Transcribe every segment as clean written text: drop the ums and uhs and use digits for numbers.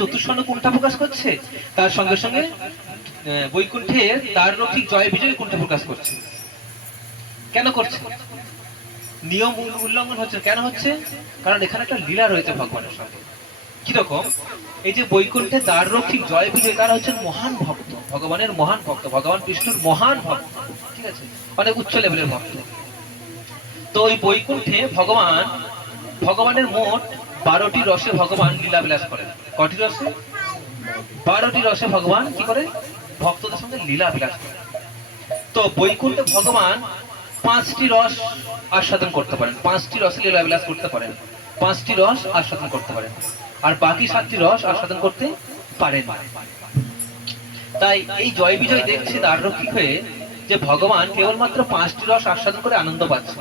চতুষ্ষণ্ড কোনটা প্রকাশ করছে, তার সঙ্গে সঙ্গে বৈকুণ্ঠের দ্বার রক্ষিক জয় বিজয় কোনটা প্রকাশ করছে। কেন করছে? নিয়ম উল্লঙ্ঘন হচ্ছে। কেন হচ্ছে? কারণ এখানে একটা লীলা রয়েছে ভগবানের সঙ্গে। কিরকম? এই যে বৈকুণ্ঠে দ্বার রক্ষিক জয় বিজয়, তারা হচ্ছেন মহান ভক্ত, ভগবানের মহান ভক্ত, ভগবান বিষ্ণুর মহান ভক্ত, ঠিক আছে, অনেক উচ্চ লেভেলের ভক্ত। তো ওই বৈকুণ্ঠে ভগবানের মোট 12টি রসে ভগবান লীলা বিলাস করেন। কটি রসে? 12টি রসে ভগবান কি করে? ভক্তদের সঙ্গে লীলা বিলাস করেন। তো বৈকুণ্ঠে ভগবান 5টি রস আস্বাদন করতে পারেন, 5টি রসে লীলা বিলাস করতে পারেন, 5টি রস আস্বাদন করতে পারেন, আর বাকি 7টি রস আস্বাদন করতে পারেন না। তাই এই জয় বিজয় দেখছে দ্বাররক্ষিক হয়ে যে ভগবান কেবলমাত্র 5টি রস আস্বাদন করে আনন্দ পাচ্ছে।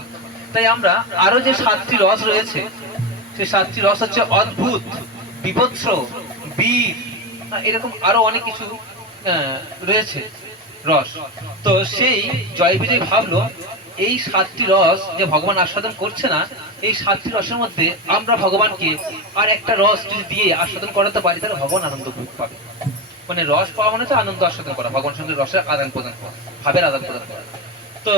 তাই আমরা আরো যে 7টি রস রয়েছে, সেই 7টি রস হচ্ছে অদ্ভুত, বিভৎস, বীর, এরকম আরো অনেক কিছু রয়েছে রস। তো সেই জয় বিজয় ভাবলো এই 7টি রস যে ভগবান আস্বাদন করছে না, এই 7টি রসের মধ্যে আমরা ভগবানকে আর একটা রস যদি দিয়ে আস্বাদন করাতে পারি, তাহলে ভগবান আনন্দ পাবে। মানে রস পাওয়া মানে তো আনন্দ আস্বাদন করা, ভগবানের সঙ্গে রসের আদান প্রদান করা, ভাবের আদান প্রদান করা। তো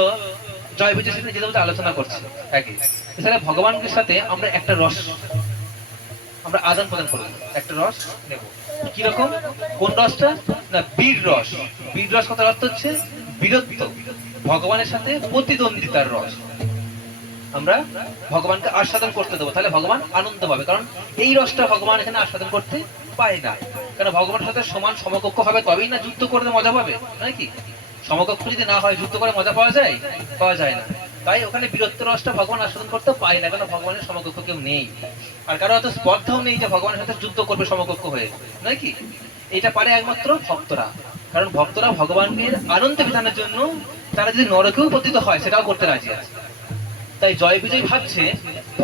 জয় বিজয় সেখানে যেটা আলোচনা করছে একই, তাহলে ভগবানের সাথে আমরা একটা রস আমরা আদান প্রদান করবো, একটা রস নেব। কিরকম? কোন রসটা? না, বীর রস। বীর রস কথার অর্থ হচ্ছে বীরত্ব, ভগবানের সাথে প্রতিদ্বন্দ্বিতার রস আমরা ভগবানকে আস্বাদন করতে দেবো, তাহলে ভগবান আনন্দ পাবে। কারণ এই রসটা ভগবান এখানে আস্বাদন করতে পায় না, কারণ ভগবানের সাথে সমান সমকক্ষ হবে তবেই না যুদ্ধ করতে মজা পাবে, নাকি? সমকক্ষ যদি না হয় যুদ্ধ করে মজা পাওয়া যায়? পাওয়া যায় না। তাই ওখানে বীরত্ব রসটা ভগবান আস্বাদন করতে পায় না, কারণ ভগবানের সমকক্ষ কেউ নেই, আর কারো হয়তো স্পর্ধাও নেই যে ভগবানের সাথে যুদ্ধ করবে সমকক্ষ হয়ে, নাকি? এটা পারে একমাত্র ভক্তরা, কারণ ভক্তরা ভগবানের আনন্দ বিধানের জন্য তারা যদি নরকেও পতিত হয় সেটাও করতে রাজি আছে। তাই জয় বিজয় ভাবছে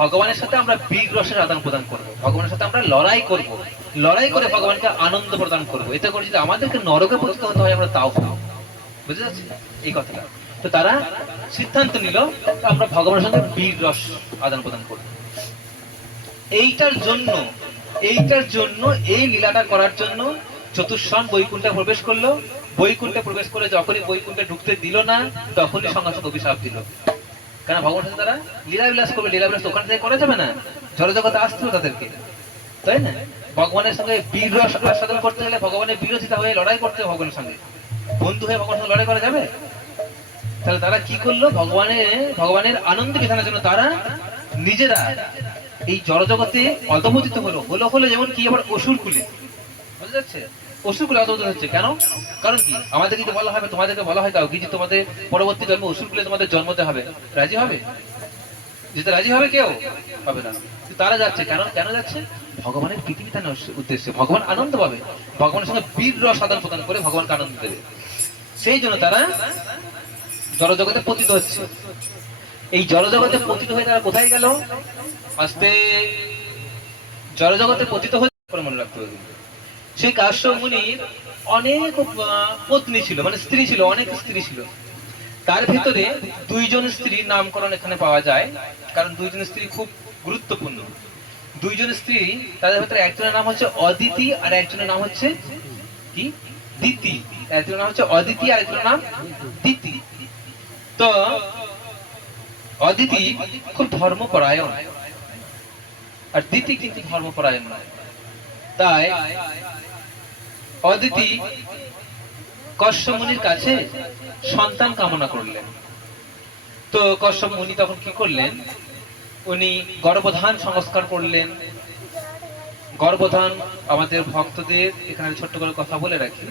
ভগবানের সাথে আমরা বীর রসের আদান প্রদান করবো, ভগবানের সাথে আমরা লড়াই করব, লড়াই করে ভগবানকে আনন্দ প্রদান করবো। এতে করে যদি আমাদেরকে নরকে পতিত হতে হয় আমরা তাও পাবো। বুঝতে যাচ্ছে এই কথাটা? তো তারা সিদ্ধান্ত নিল আমরা ভগবানের সঙ্গে বীর রস আদান প্রদান করব। এইটার জন্য এই লীলাটা করার জন্য চতুষ্ষণ বৈকুণ্ঠে প্রবেশ করলো। বৈকুণ্ঠে প্রবেশ করে যখনই বৈকুণ্ঠে ঢুকতে দিল না, তখনই সঙ্গে সঙ্গে অভিশাপ দিল। কারণ ভগবানের সাথে তারা লীলা বিলাস করবে, লীলা বিলাস ওখান থেকে করা যাবে না, জড়জগতে আসতে হবে তাদেরকে, তাই না? ভগবানের সঙ্গে বীর রস আস্বাদন করতে হলে ভগবানের বিরোধিতা হয়ে লড়াই করতে হবে, ভগবানের সঙ্গে বন্ধু হয়ে ভগবানের সঙ্গে লড়াই করা যাবে? তাহলে তারা কি করলো? ভগবানের আনন্দ বিধানের জন্য তারা নিজেরা এই জড়জগতে অধপতিত হলো যেমন কি আবার অসুর কুলে, বুঝতে যাচ্ছে? অসুর কুলে অধপতিত হচ্ছে কেন? কারণ কি? আমাদের যদি বলা হয়, তোমাদেরকে বলা হয় কাউকে যে তোমাদের পরবর্তী জন্ম অসুর কুলে তোমাদের জন্মতে হবে, রাজি হবে? যেতে রাজি হবে? কেউ হবে না। তারা যাচ্ছে কেন যাচ্ছে? ভগবানের প্রীতি বিধানের উদ্দেশ্যে, ভগবান আনন্দ পাবে, ভগবানের সঙ্গে বীর রস আদান প্রদান করে ভগবানকে আনন্দ দেবে, সেই জন্য তারা জড়জগতে পতিত হচ্ছে। এই জড়জগতে পতিত হয়ে তারা কোথায় গেল? আস্তে জড়জগতে পতিত হয়ে মনে রাখতে হবে, সেই কাশ্যপ মুনির অনেক পত্নী ছিল, মানে স্ত্রী ছিল, অনেক স্ত্রী ছিল। তার ভিতরে 2জন স্ত্রীর নামকরণ এখানে পাওয়া যায়, কারণ 2জন স্ত্রী খুব গুরুত্বপূর্ণ। 2জন স্ত্রী, তাদের ভিতরে একজনের নাম হচ্ছে অদিতি আর একজনের নাম হচ্ছে কি? দিতি। একজনের নাম হচ্ছে অদিতি আর একজনের নাম দিতি। তো অদিতি খুব ধর্মপরায়ণ, আর দিতি কিন্তু ধর্মপরায়ণ নয়। তাই অদিতি কশ্যপ মুনির কাছে সন্তান কামনা করলেন। তো কশ্যপ মুনি তখন কি করলেন? উনি গর্ভধান সংস্কার করলেন। গর্ভধান আমাদের ভক্তদের, এখানে ছোট্ট করে কথা বলে রাখি,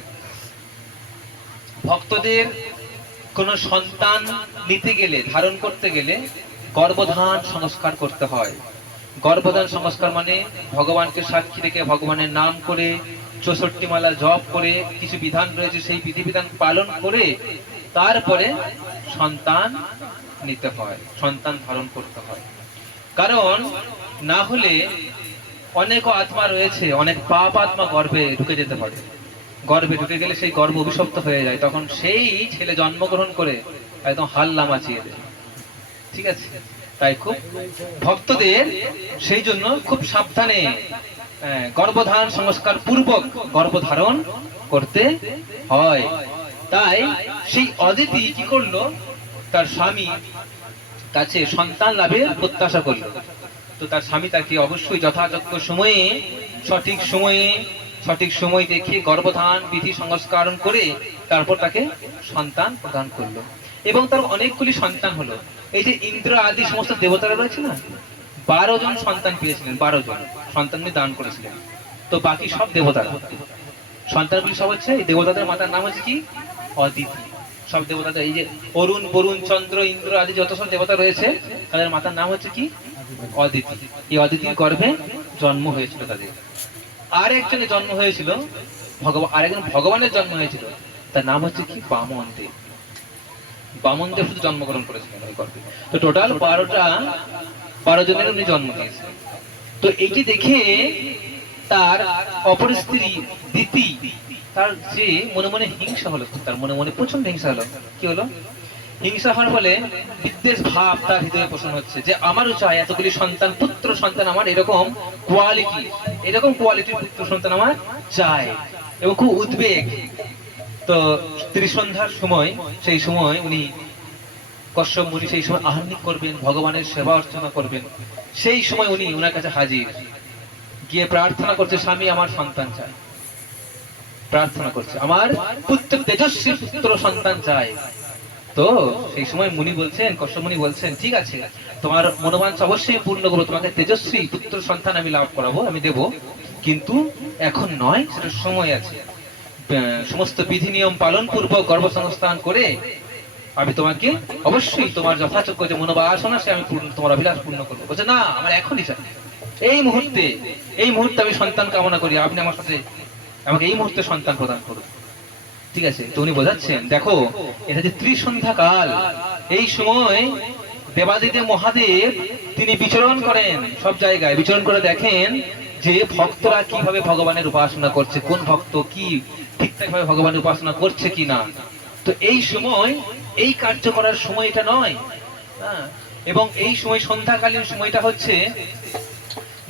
ভক্তদের কোন সন্তান নিতে গেলে, ধারণ করতে গেলে গর্ভধান সংস্কার করতে হয়। গর্ভধান সংস্কার মানে ভগবানকে সাক্ষী রেখে ভগবানের নাম করে 64 মালা জপ করে কিছু বিধান রয়েছে, সেই বিধিবিধান পালন করে তারপরে সন্তান নিতে হয়, সন্তান ধারণ করতে হয়। কারণ না হলে অনেক আত্মা রয়েছে, অনেক পাপ আত্মা গর্ভে ঢুকে যেতে পারে। গর্ভে ঢুকে গেলে সেই গর্ভ অভিশপ্ত হয়ে যায়, তখন সেই ছেলে জন্মগ্রহণ করে একদম হাল্লা মাচিয়ে দেয়। ঠিক আছে? তাই খুব ভক্তদের সেই জন্য খুব সাবধানে গর্ভধারণ সংস্কার পূর্বক গর্ভধারণ করতে হয়। তাই সেই অদিতি কি করলো, তার স্বামী কাছে সন্তান লাভের প্রত্যাশা করলো। তো তার স্বামী তাকে অবশ্যই যথাযোগ্য সময়ে সঠিক সময় দেখে গর্ভধারণ বিধি সংস্করণ করে তারপর তাকে সন্তান প্রদান করলো, এবং তার অনেকগুলি সন্তান হলো। এই যে ইন্দ্র আদি সমস্ত দেবতারা রয়েছে না, 12 জন সন্তান পেয়েছিলেন, 12 জন সন্তান দান করেছিলেন। তো বাকি সব দেবতারা, সন্তানগুলি সব হচ্ছে এই দেবতাদের মাতার নাম হচ্ছে কি, অদিতি। সব দেবতাদের, এই যে অরুণ, বরুণ, চন্দ্র, ইন্দ্র আদি যত সব দেবতা রয়েছে তাদের মাতার নাম হচ্ছে কি, অদিতি। এই অদিতির গর্ভে জন্ম হয়েছিল তাদের। আর একজনের জন্ম হয়েছিল আরেকজন ভগবানের জন্ম হয়েছিল, তার নাম হচ্ছে কি, বামনদেব। বামনদেব শুধু জন্মগ্রহণ করেছিলেন ওই গর্ভে। তো টোটাল 12 জনের উনি জন্ম দিয়েছিলেন। তো এটি দেখে তার অপর স্ত্রী দিতি, তার যে মনে মনে হিংসা হলো, তার মনে মনে প্রচন্ড হিংসা হলো। কি হলো? হিংসা হওয়ার ফলে বিদ্বেষ ভাব তার হৃদয়ে পোষণ হচ্ছে, যে আমারও চাই এতগুলি সন্তান, পুত্র সন্তান আমার এরকম কোয়ালিটির পুত্র সন্তান আমার চাই, এবং খুব উদ্বেগ। তো ত্রিসন্ধ্যার সময়, সেই সময় উনি কশ্যপ মুনি সেই সময় আহ্নিক করবেন, ভগবানের সেবা অর্চনা করবেন। সেই সময় উনি ওনার কাছে হাজির, গিয়ে প্রার্থনা করছে, স্বামী আমার সন্তান চাই, প্রার্থনা করছে আমার পুত্র, তেজস্বী পুত্র সন্তান চাই। তো সেই সময় মুনি বলছেন, কশ্যপ মুনি বলছেন, ঠিক আছে, তোমার মনোবাঞ্ছা অবশ্যই পূর্ণ করবো, তোমাকে তেজস্বী পুত্র সন্তান আমি লাভ করাবো, আমি দেব, কিন্তু এখন নয়, সেটা সময় আছে। সমস্ত বিধি নিয়ম পালন পূর্বক গর্ভসংস্থান করে আমি তোমাকে অবশ্যই তোমার যথাযোগ্য যে মনোবাসনা সে আমি তোমার অভিলাষ পূর্ণ করবো। বলছে না, আমার এখনই চাই, এই মুহূর্তে আমি সন্তান কামনা করি, আপনি আমার সাথে আমাকে এই মুহূর্তে সন্তান প্রদান করুন। ঠিক আছে? তো উনি বোঝাচ্ছেন, দেখো এটা যে ত্রিসন্ধ্যা কাল, এই সময় দেবাদিদেব মহাদেব তিনি বিচরণ করেন, সব জায়গায় বিচরণ করে দেখেন যে ভক্তরা কিভাবে ভগবানের উপাসনা করছে, কোন ভক্ত কি ঠিকঠাক ভাবে ভগবানের উপাসনা করছে কি না। তো এই সময় এই কার্য করার সময় এটা নয়, এবং এই সময় সন্ধ্যাকালীন সময়টা হচ্ছে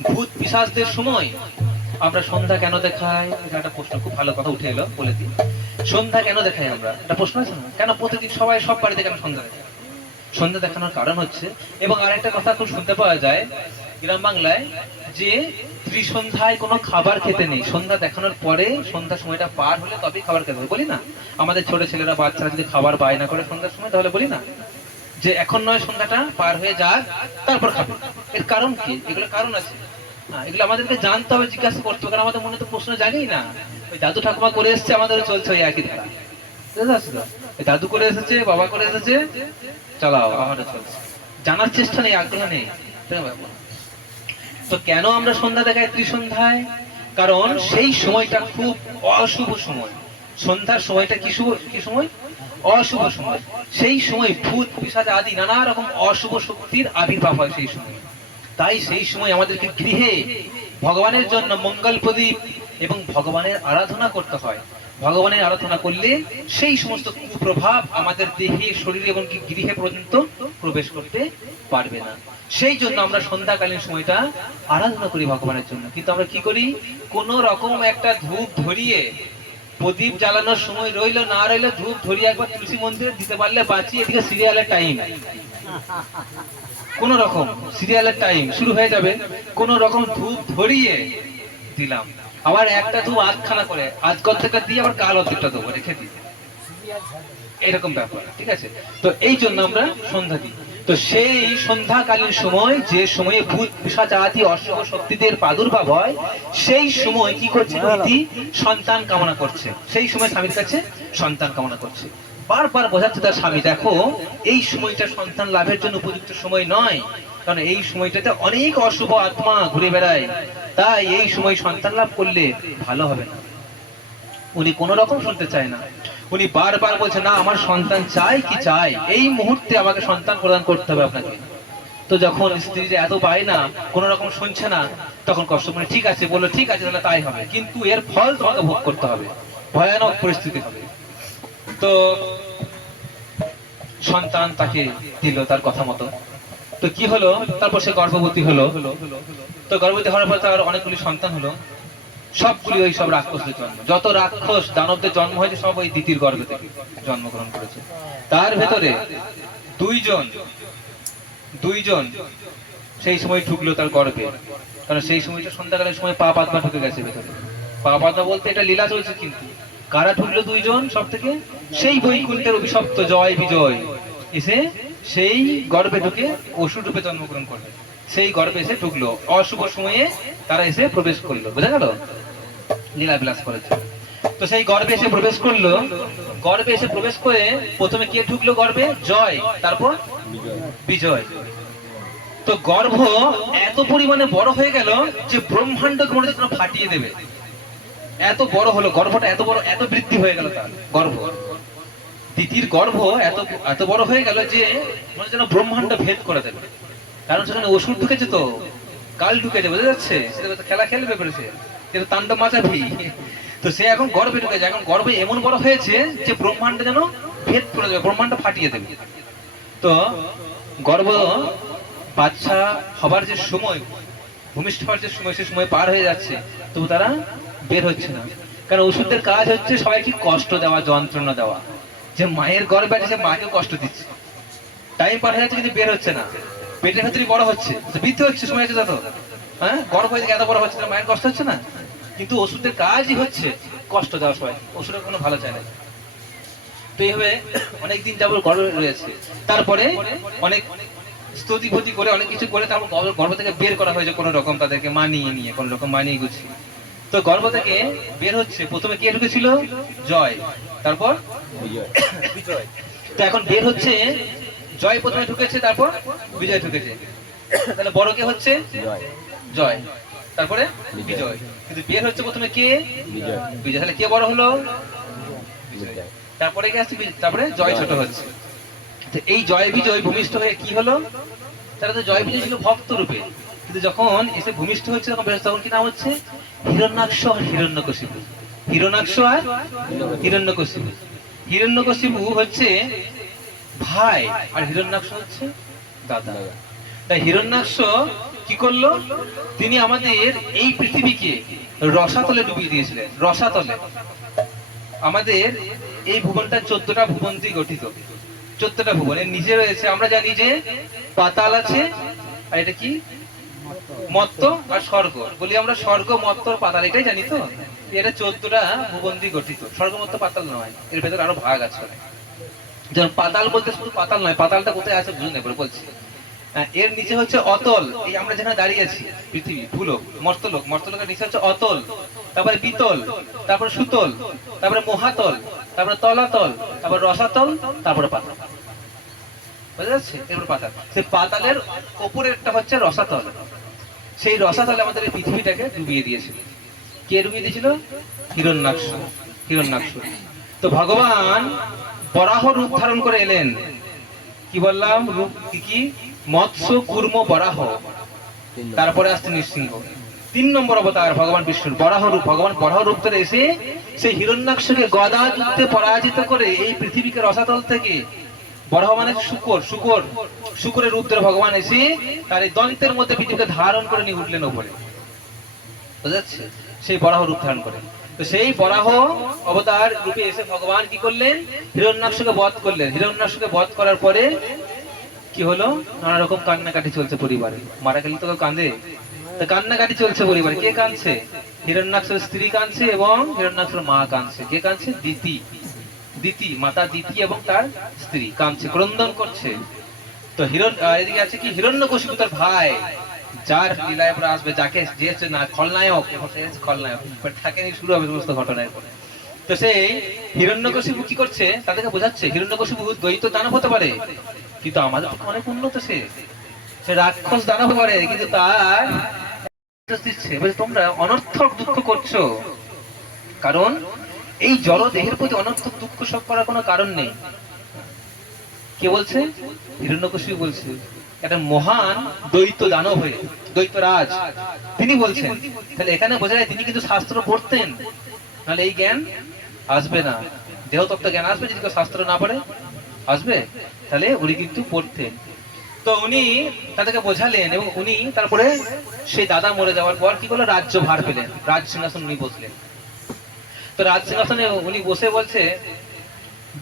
ভূত পিশাচদের সময়। আমরা সন্ধ্যা কেন দেখাই, এটা একটা প্রশ্ন, খুব ভালো কথা উঠে এলো, বলে দিই। সন্ধ্যা কেন দেখাই আমরা, একটা প্রশ্ন আছে না, কেন প্রতিদিন সবাই সব বাড়িতে কেন সন্ধ্যা দেখায়? সন্ধ্যা দেখানোর কারণ হচ্ছে, এবং আরেকটা কথা খুব শুনতে পাওয়া যায় গ্রাম বাংলায়, যে ত্রিসন্ধ্যায় কোনো খাবার খেতে নেই, সন্ধ্যা দেখানোর পরে সন্ধ্যা সময়টা পার হলে তবেই খাবার খেতে হবে। বলি না, আমাদের ছোট ছেলেরা বাচ্চারা যদি খাবার বায়না করে সন্ধ্যার সময়, তাহলে বলি না যে এখন নয়, সন্ধ্যাটা পার হয়ে যাক তারপর খাবে। এর কারণ কি? এগুলো কারণ আছে, এগুলো আমাদেরকে জানতে হবে, জিজ্ঞাসা করতে হবে, কারণ আমাদের মনে তো প্রশ্ন জাগেই না। ওই দাদু ঠাকুমা করে এসছে, আমাদেরও চলছে ওই একই ধারা। দাদু করে এসেছে, বাবা করে এসেছে, চালাও, আমারও চলছে। জানার চেষ্টা নেই, আগ্রহ নেই। তো কেন আমরা সন্ধ্যা দেখাই ত্রিসন্ধ্যায়? কারণ সেই সময়টা খুব অশুভ সময়। সন্ধ্যার সময়টা কি সময়? অশুভ সময়। সেই সময় ভূত পিশাচ আদি নানা রকম অশুভ শক্তির আবির্ভাব হয় সেই সময়। তাই সেই সময় আমাদেরকে গৃহে ভগবানের জন্য মঙ্গল প্রদীপ এবং ভগবানের আরাধনা করতে হয়। ভগবানের আরাধনা করলে সেই সমস্ত কুপ্রভাব আমাদের দেহে, শরীরে এবং গৃহে পর্যন্ত প্রবেশ করতে পারবে না। সেই জন্য আমরা সন্ধ্যাকালীন সময়টা আরাধনা করি ভগবানের জন্য। কিন্তু আমরা কি করি, কোন রকম একটা ধূপ ধরিয়ে, প্রদীপ জ্বালানোর সময় রইল না রইল, ধূপ ধরিয়ে একবার তুলসী মন্দিরে দিতে পারলে বাঁচি, এদিকে সিরিয়ালের টাইম, কোন রকম সিরিয়ালের টাইম শুরু হয়ে যাবে, কোন রকম ধূপ ধরিয়ে দিলাম, আবার একটা ধূপ আধখানা করে, আজ অর্ধেকটা দিয়ে আবার কাল অর্ধেকটা দেবো, রেখে দিই, এরকম ব্যাপার। ঠিক আছে? তো এই জন্য আমরা সন্ধ্যা দিই। তো সেই সন্ধ্যাকালীন সময়, যে সময়ে ভূত পিশাচ আদি অশুভ শক্তিদের প্রাদুর্ভাব হয়, সেই সময় কি করছে, সন্তান কামনা করছে। সেই সময় স্বামীর কাছে সন্তান কামনা করছে, বারবার বোঝাচ্ছে তার স্বামী, দেখো এই সময়টা সন্তান লাভের জন্য উপযুক্ত সময় নয়, কারণ এই সময়টাতে অনেক অশুভ আত্মা ঘুরে বেড়ায়, তাই এই সময় সন্তান লাভ করলে ভালো হবে না। উনি কোন রকম শুনতে চায় না, উনি বারবার বলছে, না আমার সন্তান চাই, কি চাই, এই মুহূর্তে আমাকে সন্তান প্রদান করতে হবে আপনাকে। তো যখন স্ত্রীর এত পায় না, কোন রকম শুনছে না, তখন কশ্যপ মুনি ঠিক আছে বললো, ঠিক আছে তাহলে তাই হবে, কিন্তু এর ফল তোমাকে ভোগ করতে হবে, ভয়ানক পরিস্থিতি হবে। তো সন্তান তাকে দিল তার কথা মতো। তো কি হলো, তারপর সে গর্ভবতী হলো। তো গর্ভবতী হওয়ার পর তার অনেকগুলি সন্তান হলো, সবগুলি ওই সব রাক্ষসদের জন্ম। যত রাক্ষস দানবদের জন্ম হয়েছে সব ওই দিতির গর্ভে থেকে জন্মগ্রহণ করেছে। তার ভেতরে দুইজন সেই সময় ঢুকলো তার গর্ভে, কারণ সেই সময়টা সন্ধ্যাকালের সময় পা পাতবা ঢুকে গেছে ভেতরে। পা পাতবা বলতে এটা লীলা চলছে, কিন্তু কারা ঢুকলো? দুইজন সব থেকে সেই বৈকুণ্ঠের অভিশপ্ত জয় বিজয় এসে সেই গর্ভে ঢুকে অসুর রূপে জন্মগ্রহণ করবে। সেই গর্ভে এসে ঢুকলো, অশুভ সময়ে তারা এসে প্রবেশ করলো, বোঝা গেল? লীলা বিলাস করেছে। তো সেই গর্ভে এসে প্রবেশ করলো, গর্ভে এসে প্রবেশ করে প্রথমে কে ঢুকলো গর্ভে? জয়, তারপর বিজয়। তো গর্ভ এত পরিমাণে বড় হয়ে গেল যে ব্রহ্মাণ্ডকে মনে হচ্ছে ফাটিয়ে দেবে, এত বড় হলো গর্ভটা, এত বড়, এত বৃদ্ধি হয়ে গেল তার গর্ভ। দিতির গর্ভ এত বড় হয়ে গেল যে মনে হচ্ছে যেন ব্রহ্মাণ্ড ভেদ করে দেবে, কারণ সেখানে অসুর ঢুকেছে, তো কাল ঢুকেছে, বোঝা যাচ্ছে? সেটা খেলা খেলবে করেছে, কিন্তু তাণ্ডব মাচাবি। তো সে এখন গর্ভে ঢুকেছে, এখন গর্ভে এমন বড় হয়েছে যে ব্রহ্মাণ্ড যেন ভেদ করে দেবে, ব্রহ্মাণ্ড ফাটিয়ে দেবে। তো গর্ভ বাচ্চা হবার যে সময়, ভূমিষ্ঠ হওয়ার যে সময়, সে সময় পার হয়ে যাচ্ছে, তবু তারা বের হচ্ছে না। কারণ ওষুধের কাজ হচ্ছে সবাইকে কষ্ট দেওয়া, যন্ত্রণা দেওয়া। যে মায়ের গর্ভে আছে সে মাকে কষ্ট দিচ্ছে, টাইম পার হয়ে যাচ্ছে কিন্তু বের হচ্ছে না, পেটের ভেতরে বড় হচ্ছে, বৃদ্ধি হচ্ছে, সময় হচ্ছে যত, হ্যাঁ গর্ভ হয়ে এত বড় হচ্ছে, মায়ের কষ্ট হচ্ছে না। কিন্তু ওষুধের কাজই হচ্ছে কষ্ট দেওয়া সবাই, ওষুধের কোনো ভালো চায় না। তো এইভাবে অনেকদিন যাবত গর্ভে রয়েছে। তারপরে অনেক স্তুতিভূতি করে, অনেক কিছু করে তারপর গর্ভ থেকে বের করা হয়েছে কোনো রকম, তাদেরকে মানিয়ে নিয়ে, কোনো রকম মানিয়ে গুছিয়ে। তো গর্ভ থেকে বের হচ্ছে, প্রথমে কে ঢুকেছিল? জয়, তারপর বিজয়। তো এখন বের হচ্ছে, জয় প্রথমে ঢুকেছে, তারপর বিজয় ঢুকেছে। তাহলে বড় কে হচ্ছে? জয়, তারপরে বিজয়। কিন্তু বের হচ্ছে প্রথমে কে? বিজয়। তাহলে কে বড় হলো? তারপরে কে আসছে? তারপরে জয় ছোট হচ্ছে। তো এই জয় বিজয় ভূমিষ্ঠ হয়ে কি হলো? তারা তো জয় বিজয় ছিল ভক্ত রূপে, কিন্তু যখন এসে ভূমিষ্ঠ হচ্ছে তখন কি নাম হচ্ছে? হিরণ্যাক্ষ আর হিরণ্যকশিপু। হিরণ্যাক্ষ আর হিরণ্যকশিপু। হিরণ্যকশিপু হচ্ছে ভাই আর হিরণ্যাক্ষ হচ্ছে দাদা। তাই হিরণ্যাক্ষ কি করলো? তিনি আমাদের এই পৃথিবীকে রসাতলে ডুবিয়ে দিয়েছিলেন। রসাতলে আমাদের এই ভুবনটা 14টা ভুবন দিয়ে গঠিত। 14টা ভুবন, এর নিচে রয়েছে, আমরা জানি যে পাতাল আছে, আর এটা কি? মত্ত আর স্বর্গ। বলি আমরা স্বর্গ, মত্ত, পাতাল, এটাই জানি তো। এটা 14টা ভুবন দিয়ে গঠিত, স্বর্গ, মত্ত, পাতাল নয়, এর ভেতরে আরো ভাগ আছে। যেমন পাতাল বলতে শুধু পাতাল নয়, পাতালটা কোথায় আছে বুঝুন এবার বলছি। এর নিচে হচ্ছে অতল, এই আমরা যেখানে দাঁড়িয়ে আছি পৃথিবী, ভূলোক, মর্তলোক, মর্তলোকের নিচে হচ্ছে অতল, তারপরে বিতল, তারপরে সুতল, তারপরে মহাতল, তারপরে তলাতল, তারপরে রসাতল, তারপরে পাতাল। বুঝা যাচ্ছে? এরপর পাতাল। সেই পাতালের উপরের একটা হচ্ছে রসাতল। সেই রসাতলে আমাদের এই পৃথিবীটাকে ডুবিয়ে দিয়েছিল। কে ডুবিয়ে দিয়েছিল? হিরণ্যাক্ষ। হিরণ্যাক্ষ। তো ভগবান বরাহ রূপ ধারণ করে এলেন। কি বললাম? রূপ কি? মৎস্য, কুর্ম, বরাহ, তারপরে আসছে নৃসিংহ। 3 নম্বর অবতার ভগবান বিষ্ণুর বরাহ রূপ। ভগবান বরাহ রূপ ধরে এসে সেই হিরণ্যাক্ষকে গদা যুদ্ধে পরাজিত করে এই পৃথিবীকে রসাতল থেকে, বরাহ মানে শুকর, শুকরের রূপ ধরে ভগবান এসে তার এই দন্তের মধ্যে পৃথিবীকে ধারণ করে নিয়ে উঠলেন ওপরে। বুঝা যাচ্ছে? সেই বরাহ রূপ ধারণ করে। তো সেই বরাহ অবতার রূপে এসে ভগবান কি করলেন? হিরণ্যাক্ষকে বধ করলেন। হিরণ্যাক্ষকে বধ করার পরে কি হলো? নানা রকম কান্নাকাটি চলছে পরিবারে। মারা গেলে তো কাঁদে, তো কান্নাকাটি চলছে পরিবারে। কে কাঁদছে? হিরণ্যাক্ষের স্ত্রী কাঁদছে এবং হিরণ্যাক্ষের মা কাঁদছে। কে কাঁদছে? দিতি, মাতা দিতি এবং তার স্ত্রী কাঁদছে, ক্রন্দন করছে। তো এদিকে আছে কি? হিরণ্যকশিপু তার ভাই, যার লীলায় পরে আসবে, যাকে যে না খলনায়ক, খলনায়ক তাকে নিয়ে শুরু হবে সমস্ত ঘটনার পরে। তো সেই হিরণ্যকশিপু কি করছে? তাদেরকে বোঝাচ্ছে হিরণ্যকশিপু দ্বৈত দানব হতে পারে, কিন্তু আমাদের অনেক উন্নত। সে রাক্ষস দানব হতে পারে, কিন্তু তার দিচ্ছে তোমরা অনর্থক দুঃখ করছো, কারণ এই জড় দেহের প্রতি অনর্থক দুঃখ সব করার কোনো কারণ নেই। কে বলছে? হিরণ্যকশিপু বলছে, একটা মহান দ্বৈত দানব হয়ে, দ্বৈত রাজ, তিনি বলছেন। তাহলে এখানে বোঝা যায় তিনি কিন্তু শাস্ত্র পড়তেন, নাহলে এই জ্ঞান আসবে না। দেহতত্ত্ব জ্ঞান আসবে যদি কেউ শাস্ত্র না পড়ে? আসবে? তাহলে উনি কিন্তু পড়তেন। তো উনি তাদেরকে বোঝালেন এবং উনি তারপরে সেই দাদা মরে যাওয়ার পর কি করলো, রাজ্য ভার পেলেন, রাজ সিংহাসন উনি বসলেন। তো রাজ সিংহাসনে উনি বসে বলছে,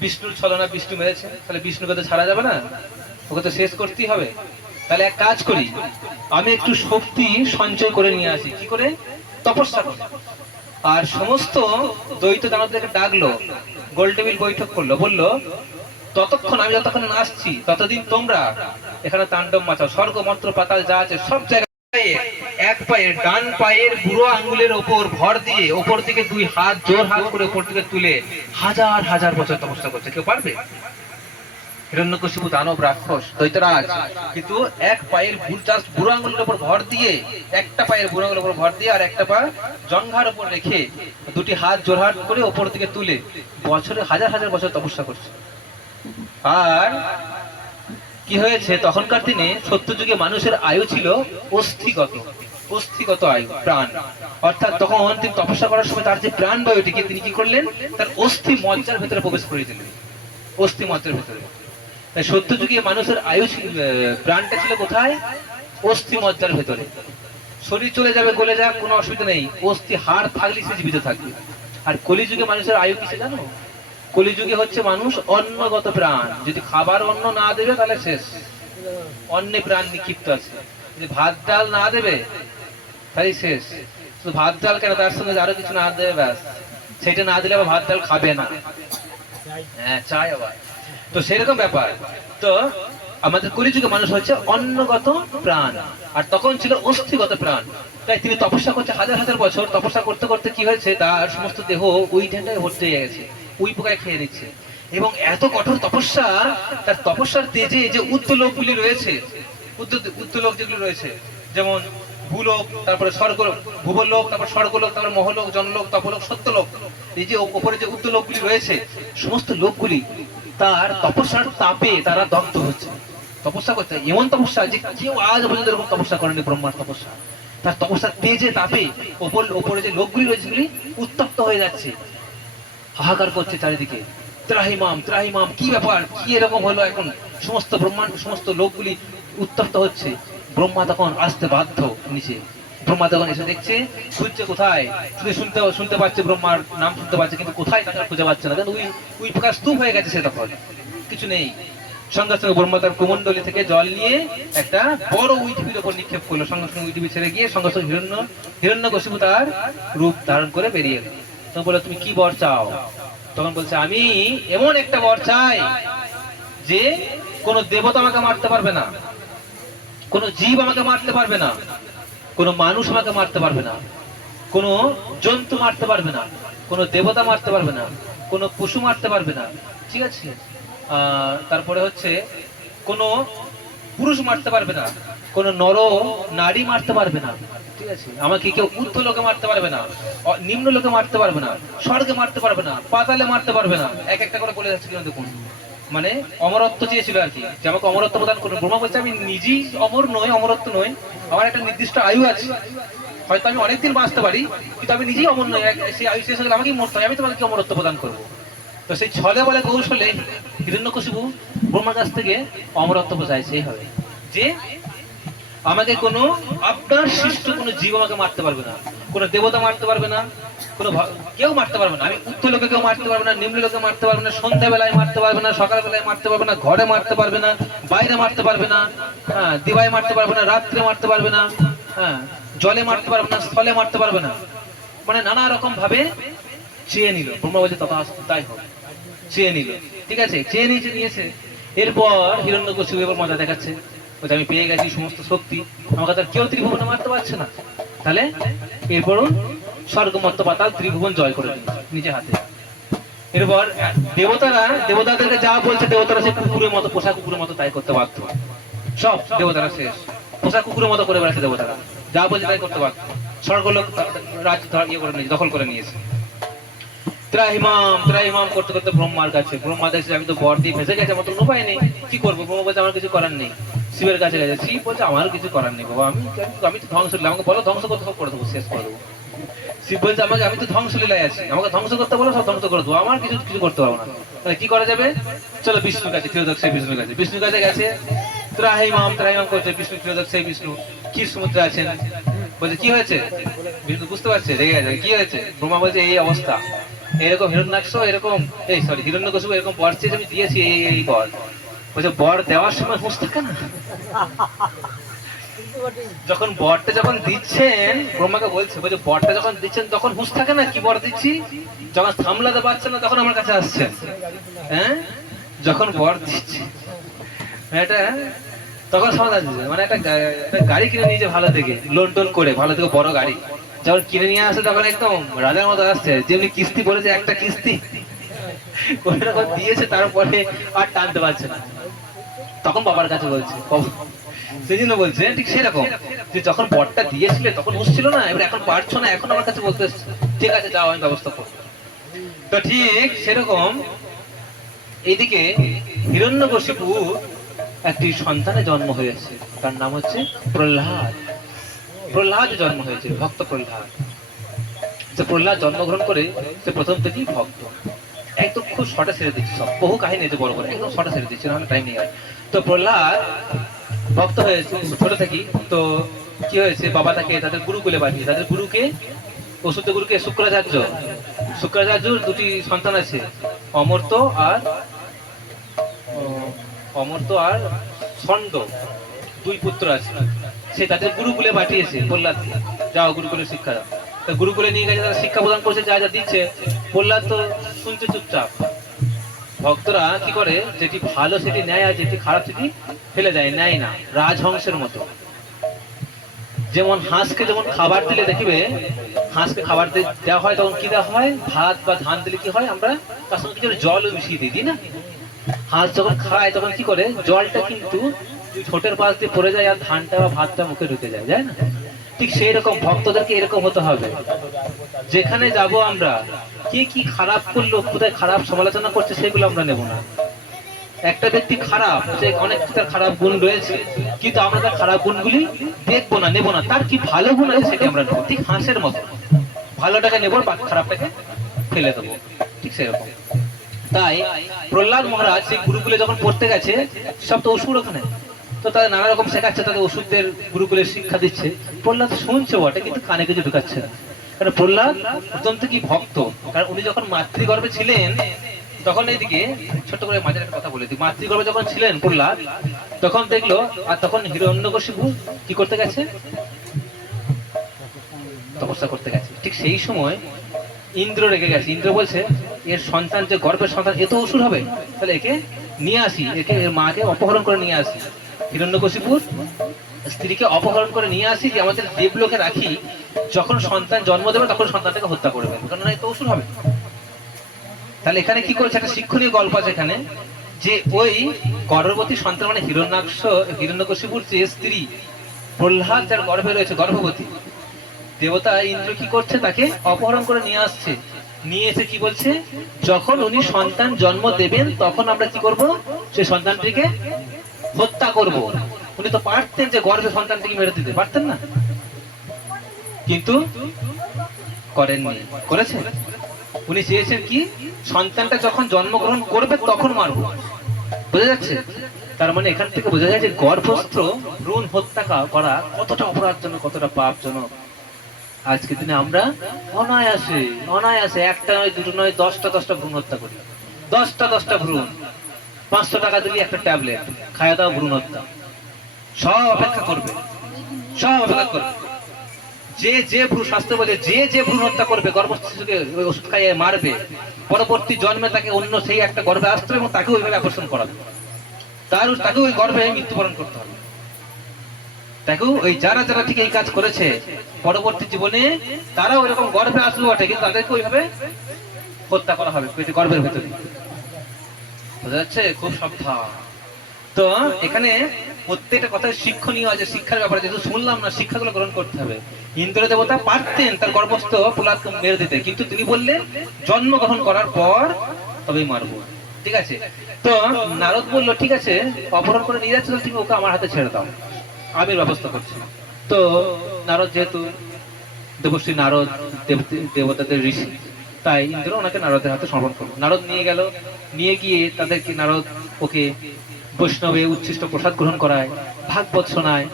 বিষ্ণুর ছলনা বিষ্ণু মেরেছে, তাহলে বিষ্ণুকে তো ছাড়া যাবে না, ওকে তো শেষ করতেই হবে। তাহলে এক কাজ করি, আমি একটু শক্তি সঞ্চয় করে নিয়ে আসি। কি করে? তপস্যা করে। আর সমস্ত দ্বৈত দানবদেরকে ডাকলো, গোল টেবিল বৈঠক করলো, বললো ততক্ষণ আমি যতক্ষণ না আসছি ততদিন তোমরা এখানে তাণ্ডব মাচাও, স্বর্গ মন্ত্র পাতাল যা আছে সব জায়গায় এক পায়ের ডান পায়ের বুড়ো আঙ্গুলের ওপর ভর দিয়ে ওপর দিকে দুই হাত জোর হাত করে ওপর দিকে তুলে হাজার হাজার বছর তপস্যা করছে। কেউ পারবে? হিরণ্যকশিপু দানব রাক্ষস দৈত্যরাজ কিন্তু এক পায়ের বুড়ো আঙ্গুলের উপর ভর দিয়ে, একটা পায়ের বুড়ো আঙ্গুলের উপর ভর দিয়ে আর একটা পা জঙ্ঘার উপর রেখে দুটি হাত জোরহাট করে ওপর দিকে তুলে বছরে হাজার হাজার বছর তপস্যা করছে। আর কি হয়েছে, তখনকার দিনে সত্যযুগে মানুষের আয়ু ছিল অস্থিগত আয়ু, প্রাণ। অর্থাৎ তখন তিনি তপস্যা করার সময় তার যে প্রাণ বায়ুটিকে তিনি কি করলেন, তার অস্থি মজ্জার ভেতরে প্রবেশ করে দিলেন, অস্থি মজ্জার ভেতরে। তাই সত্যযুগে মানুষের আয়ু প্রাণটা ছিল কোথায়? অস্থি মজ্জার ভেতরে। শরীর চলে যাবে, গলে যাক, কোনো অসুবিধা নেই, অস্থি হাড় থাকলে সে জীবিত থাকবে। আর কলিযুগে মানুষের আয়ু কিসে জানো? কলিযুগে হচ্ছে মানুষ অন্নগত প্রাণ, যদি খাবার অন্ন না দেবে তাহলে শেষ, অন্নে প্রাণ নিক্ষিপ্ত আছে। যদি ভাত ডাল না দেবে তাই শেষ। শুধু ভাত ডাল কেন, তার সঙ্গে আরো কিছু না দেবে ব্যাস, সেটা না দিলে আবার ভাত ডাল খাবে না, হ্যাঁ চাই আবার। তো সেরকম ব্যাপার। তো আমাদের কলিযুগে মানুষ হচ্ছে অন্নগত প্রাণ, আর তখন ছিল অস্থিগত প্রাণ। তাই তিনি তপস্যা করছে হাজার হাজার বছর। তপস্যা করতে করতে কি হয়েছে, তার সমস্ত দেহ ওই ঢেঁটায় ভর্তি হয়ে গেছে, উই পোকায় খেয়ে নিচ্ছে। এবং এত কঠোর তপস্যা, তার তপস্যার তেজে যে উদ্যলোকগুলি রয়েছে, উদ্যলোক যেগুলো রয়েছে, যেমন ভূলোক, তারপরে স্বর্গলোক, ভুবলোক, তারপর স্বর্গলোক, তারপর মহলোক, জনলোক, তপলোক, সত্যলোক, এই যে উপরে যে উদ্যলোকগুলি রয়েছে, সমস্ত লোকগুলি তার তপস্যার তাপে তারা দগ্ধ হচ্ছে। তপস্যা করতে এমন তপস্যা যে কেউ আজ পর্যন্ত এরকম তপস্যা করেনি, ব্রহ্মার তপস্যা। তার তপস্যার তেজে তাপে ওপরে যে লোকগুলি রয়েছে সেগুলি উত্তপ্ত হয়ে যাচ্ছে, হাহাকার করছে চারিদিকে, ত্রাহিমাম ত্রাহিমাম, কি ব্যাপার, কি এরকম হলো এখন? সমস্ত ব্রহ্মাণ্ড, সমস্ত লোকগুলি উত্তপ্ত হচ্ছে। ব্রহ্মা তখন আসতে বাধ্য নিচে। ব্রহ্মা তখন এসে দেখছে সূর্য কোথায়, শুধু শুনতে পাচ্ছে, ব্রহ্মার নাম শুনতে পাচ্ছে, কিন্তু কোথায় তাকে খুঁজে পাচ্ছে না, কারণ ওই প্রকাশ স্তূপ হয়ে গেছে, সে তখন কিছু নেই। সঙ্গে সঙ্গে ব্রহ্মা তার কুমণ্ডলী থেকে জল নিয়ে একটা বড় উইটিপির উপর নিক্ষেপ করলো। সঙ্গে সঙ্গে উইটিপি ছেড়ে গিয়ে সঙ্গে সঙ্গে হিরণ্যকশিপু তার রূপ ধারণ করে বেরিয়ে গেল। তখন বলে, তুমি কি বর চাও? তখন বলছে, আমি এমন একটা বর চাই যে কোনো দেবতা আমাকে মারতে পারবে না, কোনো জীব আমাকে মারতে পারবে না, কোনো মানুষ আমাকে মারতে পারবে না, কোনো জন্তু মারতে পারবে না, কোনো দেবতা মারতে পারবে না, কোনো পশু মারতে পারবে না, ঠিক আছে? তারপরে হচ্ছে কোনো পুরুষ মারতে পারবে না, কোনো নর নারী মারতে পারবে না, ঠিক আছে? আমাকে কেউ ঊর্ধ্ব লোকে মারতে পারবে না, নিম্ন লোকে মারতে পারবে না, স্বর্গে মারতে পারবে না, পাতালে মারতে পারবে না। এক একটা করে বলে যাচ্ছে, কিন্তু দেখুন, মানে অমরত্ব চেয়েছিল আর কি, যে আমাকে অমরত্ব প্রদান করুন। ব্রহ্মা বলছে, আমি নিজেই অমর নই, অমরত্ব নই, আমার একটা নির্দিষ্ট আয়ু আছে, হয়তো আমি অনেকদিন বাঁচতে পারি, কিন্তু আমি নিজেই অমর নই, সেই আয়ু শেষ হলে আমাকেই মরতে হয়, আমি তোমাকে কি অমরত্ব প্রদান করবো? তো সেই ছলে বলে কৌশলে হিরণ্যকশিপু ব্রহ্মার কাছ থেকে অমরত্ব চাইছে, এইভাবে যে আমাকে কোনো আপনার সৃষ্ট কোনো জীব আমাকে মারতে পারবে না, কোনো দেবতা মারতে পারবে না, কোনো কেউ মারতে পারবে না, আমি উত্তর লোকে কেউ মারতে পারবে না, নিম্ন লোকে মারতে পারবে না, সন্ধ্যা বেলায় মারতে পারবে না, সকাল বেলায় মারতে পারবে না, ঘরে মারতে পারবে না, বাইরে মারতে পারবে না, হ্যাঁ, দিবায় মারতে পারবে না, রাত্রে মারতে পারবে না, হ্যাঁ, জলে মারতে পারবে না, স্থলে মারতে পারবে না। মানে নানা রকম ভাবে চেয়ে নিল। ব্রহ্মা বলছে, তথা তাই হোক। চেয়ে নিল, ঠিক আছে, চেয়ে নিয়েছে। এরপর হিরণ্যকশিপু এবার মজা দেখাচ্ছে, বলছে, আমি পেয়ে গেছি সমস্ত শক্তি, আমাকে তার কেউ ত্রিভুবনে মারতে পারছে না। তাহলে এরপর স্বর্গমত্ত পাতাল ত্রিভুবন জয় করে দিল নিজে হাতে। এরপর দেবতাদেরকে যা বলছে, দেবতারা সে কুকুরের মতো, পোষা কুকুরের মতো তাই করতে বাধ্য। সব দেবতারা শেষ, পোষা কুকুরের মতো করে বেড়াচ্ছে, দেবতারা যা বলছে তাই করতে বাধ্য। স্বর্গলোক রাজ্য ইয়ে করে নিয়েছে, দখল করে নিয়েছে। ত্রাহিমাম ত্রাহিমাম করতে করতে ব্রহ্মার কাছে। ব্রহ্মা দেখছে আমি তো বর দিয়ে ফেসে গেছে, আমার তো উপায় নেই, কি করবো? ব্রহ্মা বলছে, আমার কিছু করার নেই। শিবের কাছে গেছে, শিব বলছে, আমার কিছু করার নেই বাবা, আমি তো ধ্বংসলীলা, আমাকে বলো ধ্বংস করতে, সব করে দেবো, শেষ করে দেবো। শিব বলছে, আমি তো ধ্বংসলীলায় আছি, আমাকে ধ্বংস করতে বলো, সব ধ্বংস করে দেবো, আমার কিছু করতে পারবো না। তাহলে কি করা যাবে? চলো বিষ্ণুর কাছে। কেউ দেখছে বিষ্ণুর কাছে, বিষ্ণুর কাছে গেছে, ত্রাহিমাম ত্রাহিমাম করছে, বিষ্ণু ত্রয়োদশ সেই বিষ্ণু ক্ষীর সমুদ্রে আছেন। বলছে কি হয়েছে? বিষ্ণু বুঝতে পারছে, রেগে গেছে, কি হয়েছে? ব্রহ্মা বলছে এই অবস্থা, এরকম হিরণ্যাক্ষ এরকম হিরণ্যকশিপু এরকম বর চেয়ে আমি দিয়েছি, এই বর। বলছে বর দেওয়ার সময় হুঁশ থাকে না? যখন বরটা যখন দিচ্ছেন, ব্রহ্মাকে বলছে বরটা যখন দিচ্ছেন তখন হুঁশ থাকে না কি বর দিচ্ছি? যখন সামলাতে পারছেন না তখন আমার কাছে আসছেন। হ্যাঁ, যখন বর দিচ্ছে এটা তখন সমাধান দিচ্ছে। মানে একটা গাড়ি কিনে নিয়েছে ভালো থেকে, লোন টোন করে ভালো থেকে বড় গাড়ি, যখন কিনে নিয়ে আসে তখন একদম রাজার মতো আসছে, যেমনি কিস্তি পড়েছে একটা কিস্তি করে যখন দিয়েছে তারপরে আর টানতে পারছে না, তখন বাবার কাছে বলছে। সেই জন্য বলছে ঠিক সেরকম যে যখন বরটা দিয়েছিলে তখন বুঝছিল না, এবার এখন পারছো না, এখন আমার কাছে বলতে ঠিক আছে যাও আমি ব্যবস্থা করবো। তো ঠিক সেরকম এইদিকে হিরণ্যকশিপু একটি সন্তানের জন্ম হয়েছে, তার নাম হচ্ছে প্রহ্লাদ। প্রহ্লাদ জন্ম হয়েছে, ভক্ত প্রহ্লাদ। যে প্রহ্লাদ জন্মগ্রহণ করে সে প্রথম থেকেই ভক্ত। একদম খুব শর্টে ছেড়ে দিচ্ছি, সব বহু কাহিনী আছে বড় বড়, একদম শর্টে ছেড়ে দিচ্ছি, নাহলে টাইম নেই। তো প্রহ্লাদ ভক্ত হয়েছে ছোট থেকেই। তো কি হয়েছে, বাবা তাকে তাদের গুরুকুলে পাঠিয়ে, তাদের গুরুকে ওষুধ গুরুকে শুক্রাচার্য, শুক্রাচার্যর দুটি সন্তান আছে, অমর্ত্য আর ষণ্ড, দুই পুত্র আছে। সে তাদের গুরুকুলে পাঠিয়েছে প্রহ্লাদকে, যাও গুরুকুলে শিক্ষা দাও। তো গুরুকুলে নিয়ে গেছে, তারা শিক্ষা প্রদান করছে, যা যা দিচ্ছে। প্রহ্লাদ তো শুনছে চুপচাপ। ভক্তরা কি করে, যেটি ভালো সেটি নেয় আর যেটি খারাপ সেটি ফেলে দেয়, নেয় না, রাজহংসের মতো। যেমন হাঁসকে যেমন খাবার দিলে দেখবে, হাঁসকে খাবার দেওয়া হয় তখন কি দেওয়া হয়, ভাত বা ধান দিলে কি হয়, আমরা তার সঙ্গে কিছু জলও মিশিয়ে দিই না? হাঁস যখন খায় তখন কি করে, জলটা কিন্তু ঠোঁটের পাশ দিয়ে পড়ে যায় আর ধানটা বা ভাতটা মুখে ঢুকে যায়, যায় না? ঠিক সেই রকম ভক্তদেরকে এরকম হতে হবে, যেখানে যাব আমরা কে কি খারাপ করলো, কোথায় খারাপ সমালোচনা করছে সেগুলো আমরা নেব না। একটা ব্যক্তি খারাপ, যে অনেক তার খারাপ গুণ রয়েছে, কিন্তু আমরা তার খারাপ গুণগুলি দেখবো না, নেবো না, তার কি ভালো গুণ আছে সেটা আমরা নেবো। ঠিক হাঁসের মতো ভালোটাকে নেবো, খারাপটাকে ফেলে দেবো, ঠিক সেরকম। তাই প্রহ্লাদ মহারাজ সেই গুরুকুলে যখন পড়তে গেছে, সব তো অসুর ওখানে, তো তাদের নানা রকম শেখাচ্ছে, তাদের ওষুধদের গুরুকুলে শিক্ষা দিচ্ছে। প্রহ্লাদ শুনছে বটে কিন্তু কানে কিছু ঢুকাচ্ছে না, কারণ প্রহ্লাদ প্রথম থেকেই ভক্ত। কারণ উনি যখন মাতৃগর্ভে ছিলেন তখন, এইদিকে ছোট্ট করে মাঝের একটা কথা বলে দিই, মাতৃগর্ভে যখন ছিলেন প্রহ্লাদ তখন দেখলো, আর তখন হিরণ্যকশিপু কি করতে গেছে, তপস্যা করতে গেছে। ঠিক সেই সময় ইন্দ্র রেগে গেছে, ইন্দ্র বলছে এর সন্তান, যে গর্ভের সন্তান, এত অসুর হবে, তাহলে একে নিয়ে আসি, একে এর মাকে অপহরণ করে নিয়ে আসি, হিরণ্যকশিপুর স্ত্রীকে অপহরণ করে নিয়ে আসি, যে আমাদের দেবলোকে রাখি, যখন সন্তান জন্ম দেবে তখন সন্তানটাকে হত্যা করবে, কারণ এত অসুর হবে। তাহলে এখানে কি করেছে, একটা শিক্ষণীয় গল্প আছে এখানে, যে ওই গর্ভবতী সন্তান মানে হিরণ্যকশিপুর যে স্ত্রী প্রহ্লাদ যার গর্ভে রয়েছে, গর্ভবতী দেবতা ইন্দ্র কি করছে, তাকে অপহরণ করে নিয়ে আসছে। নিয়ে এসে কি বলছে, যখন উনি সন্তান জন্ম দেবেন তখন আমরা কি করব, সেই সন্তানটিকে হত্যা করব। উনি তো পারতেন যে গর্ভে সন্তানটিকে মেরে দিতে পারতেন না, কিন্তু করেননি। করেছেন, উনি চেয়েছেন কি, সন্তানটা যখন জন্মগ্রহণ করবে তখন মারব। বোঝা যাচ্ছে? তার মানে এখান থেকে বোঝা যায় যে গর্ভস্থ ভ্রূণ হত্যা করা কতটা অপরাধজনক, কতটা পাপজনক। আজকের দিনে আমরা অনায়াসে অনায়াসে একটা নয়, দুটো নয়, 10টা ভ্রূণ হত্যা করি। 10টা ভ্রূণ, 500 টাকা দিলে একটা ট্যাবলেট খাওয়া দাও, ভ্রূণ হত্যা। সব অপেক্ষা করবে, সব অপেক্ষা করবে। যে ভ্রূণ, শাস্ত্র বলে যে ভ্রূণ হত্যা করবে, গর্ভস্থ শিশুকে ওষুধ খাইয়ে মারবে, পরবর্তী জন্মে তাকে অন্য সেই একটা গর্ভে আসতে হবে এবং তাকে ওইভাবে আকর্ষণ করাবে, তাকে ওই গর্ভে মৃত্যুবরণ করতে হবে। দেখো ওই যারা যারা ঠিক এই কাজ করেছে, পরবর্তী জীবনে তারা ওইরকম গর্ভে আসবে বটে, কিন্তু তাদেরকে ওইভাবে হত্যা করা হবে গর্ভের ভেতরে। বোঝা যাচ্ছে? খুব সাবধান। তো এখানে প্রত্যেকটা কথা শিক্ষণীয় আছে, শিক্ষার ব্যাপারে যেহেতু শুনলাম না, শিক্ষাগুলো গ্রহণ করতে হবে। ইন্দ্র দেবতা পারতেন তার গর্ভস্থ প্রহ্লাদকে মেরে দিতে, কিন্তু তিনি বললেন জন্মগ্রহণ করার পর তবেই মারবো। ঠিক আছে? তো নারদ বললো ঠিক আছে, অপহরণ করে নিয়ে যাচ্ছে, তুমি ওকে আমার হাতে ছেড়ে দাও, আমি ব্যবস্থা করছি। তো নারদ যেহেতু দেবশ্রী নারদ, দেবতাদের ঋষি, তাই ইন্দ্র ওনাকে নারদের হাতে সমর্পণ করলো। নারদ নিয়ে গেল, নিয়ে গিয়ে তাদেরকে নারদ ওকে বৈষ্ণবে উচ্ছিষ্ট প্রসাদ গ্রহণ করায়, ভাগবত শোনায়,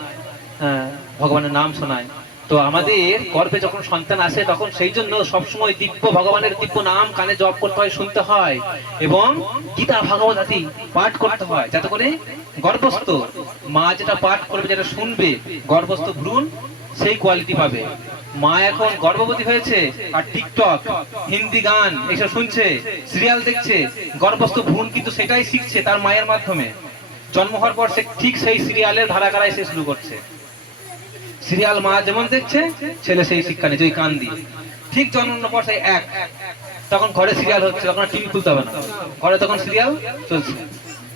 ভগবানের নাম শোনায়। তো আমাদের গর্ভে যখন সন্তান আসে তখন সেই জন্য সবসময় দিব্য ভগবানের দিব্য নাম কানে জপ করতে হয়, শুনতে হয়, এবং গীতা ভাগবত আদি পাঠ করতে হয়, যাতে করে গর্ভস্থ মা যেটা পাঠ করবে, যেটা শুনবে, গর্ভস্থ ভ্রূণ সেই কোয়ালিটি পাবে। মা এখন গর্ভবতী হয়েছে আর টিকটক, হিন্দি গান এইসব শুনছে, সিরিয়াল দেখছে, গর্ভস্থ ভ্রূণ কিন্তু সেটাই শিখছে তার মায়ের মাধ্যমে। জন্ম হওয়ার পর সে ঠিক সেই সিরিয়ালের ধারাকারায় সে শুরু করছে। সিরিয়াল মা যেমন দেখছে, ছেলে সেই শিক্ষা নিচ্ছে ওই কান দিয়ে। ঠিক জন্মানোর পর সেই এক, তখন ঘরে সিরিয়াল হচ্ছে, তখন টিভি খুলতে হবে না, ঘরে তখন সিরিয়াল চলছে।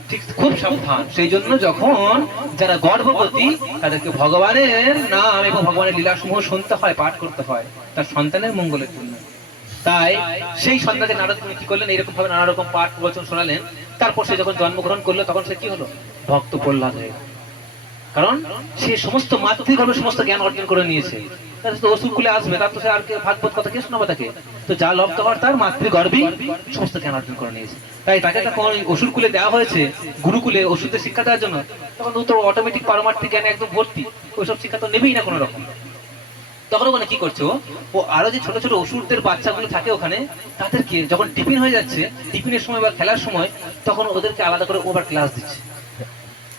ঠিক খুব সাবধান। সেই জন্য যখন যারা গর্ভবতী তাদেরকে ভগবানের নাম এবং ভগবানের লীলাসমূহ শুনতে হয়, পাঠ করতে হয়, তার সন্তানের মঙ্গলের জন্য। তাই সেই সন্তানকে নারদ মুনি কি করলেন, এইরকম ভাবে নানা রকম পাঠ প্রবচন শোনালেন। তারপর সে যখন জন্মগ্রহণ করলো তখন সে কি হলো, ভক্ত প্রহ্লাদ হয়ে গেল। কারণ সে সমস্ত মাতৃগর্ভে সমস্ত জ্ঞান অর্জন করে নিয়েছে। তার তো অসুর কুলে আসবে, তার তো সে আর ভাগবত কথা কে শোনাবে তাকে? তো যা লব্ধ হওয়ার তার মাতৃগর্ভেই সমস্ত জ্ঞান অর্জন করে নিয়েছে। তাই তাকে তখন অসুর কুলে দেওয়া হয়েছে, গুরুকুলে ওষুধের শিক্ষা দেওয়ার জন্য। তখন তো অটোমেটিক পারমার্থিক জ্ঞানে একদম ভর্তি, ওইসব শিক্ষা তো নেবেই না কোনো রকম। তখন ওখানে কি করছে, ও আরো যে ছোট ছোট অসুরদের বাচ্চাগুলো থাকে ওখানে, তাদেরকে যখন টিফিন হয়ে যাচ্ছে, টিফিনের সময় বা খেলার সময়, তখন ওদেরকে আলাদা করে ওভার ক্লাস দিচ্ছে,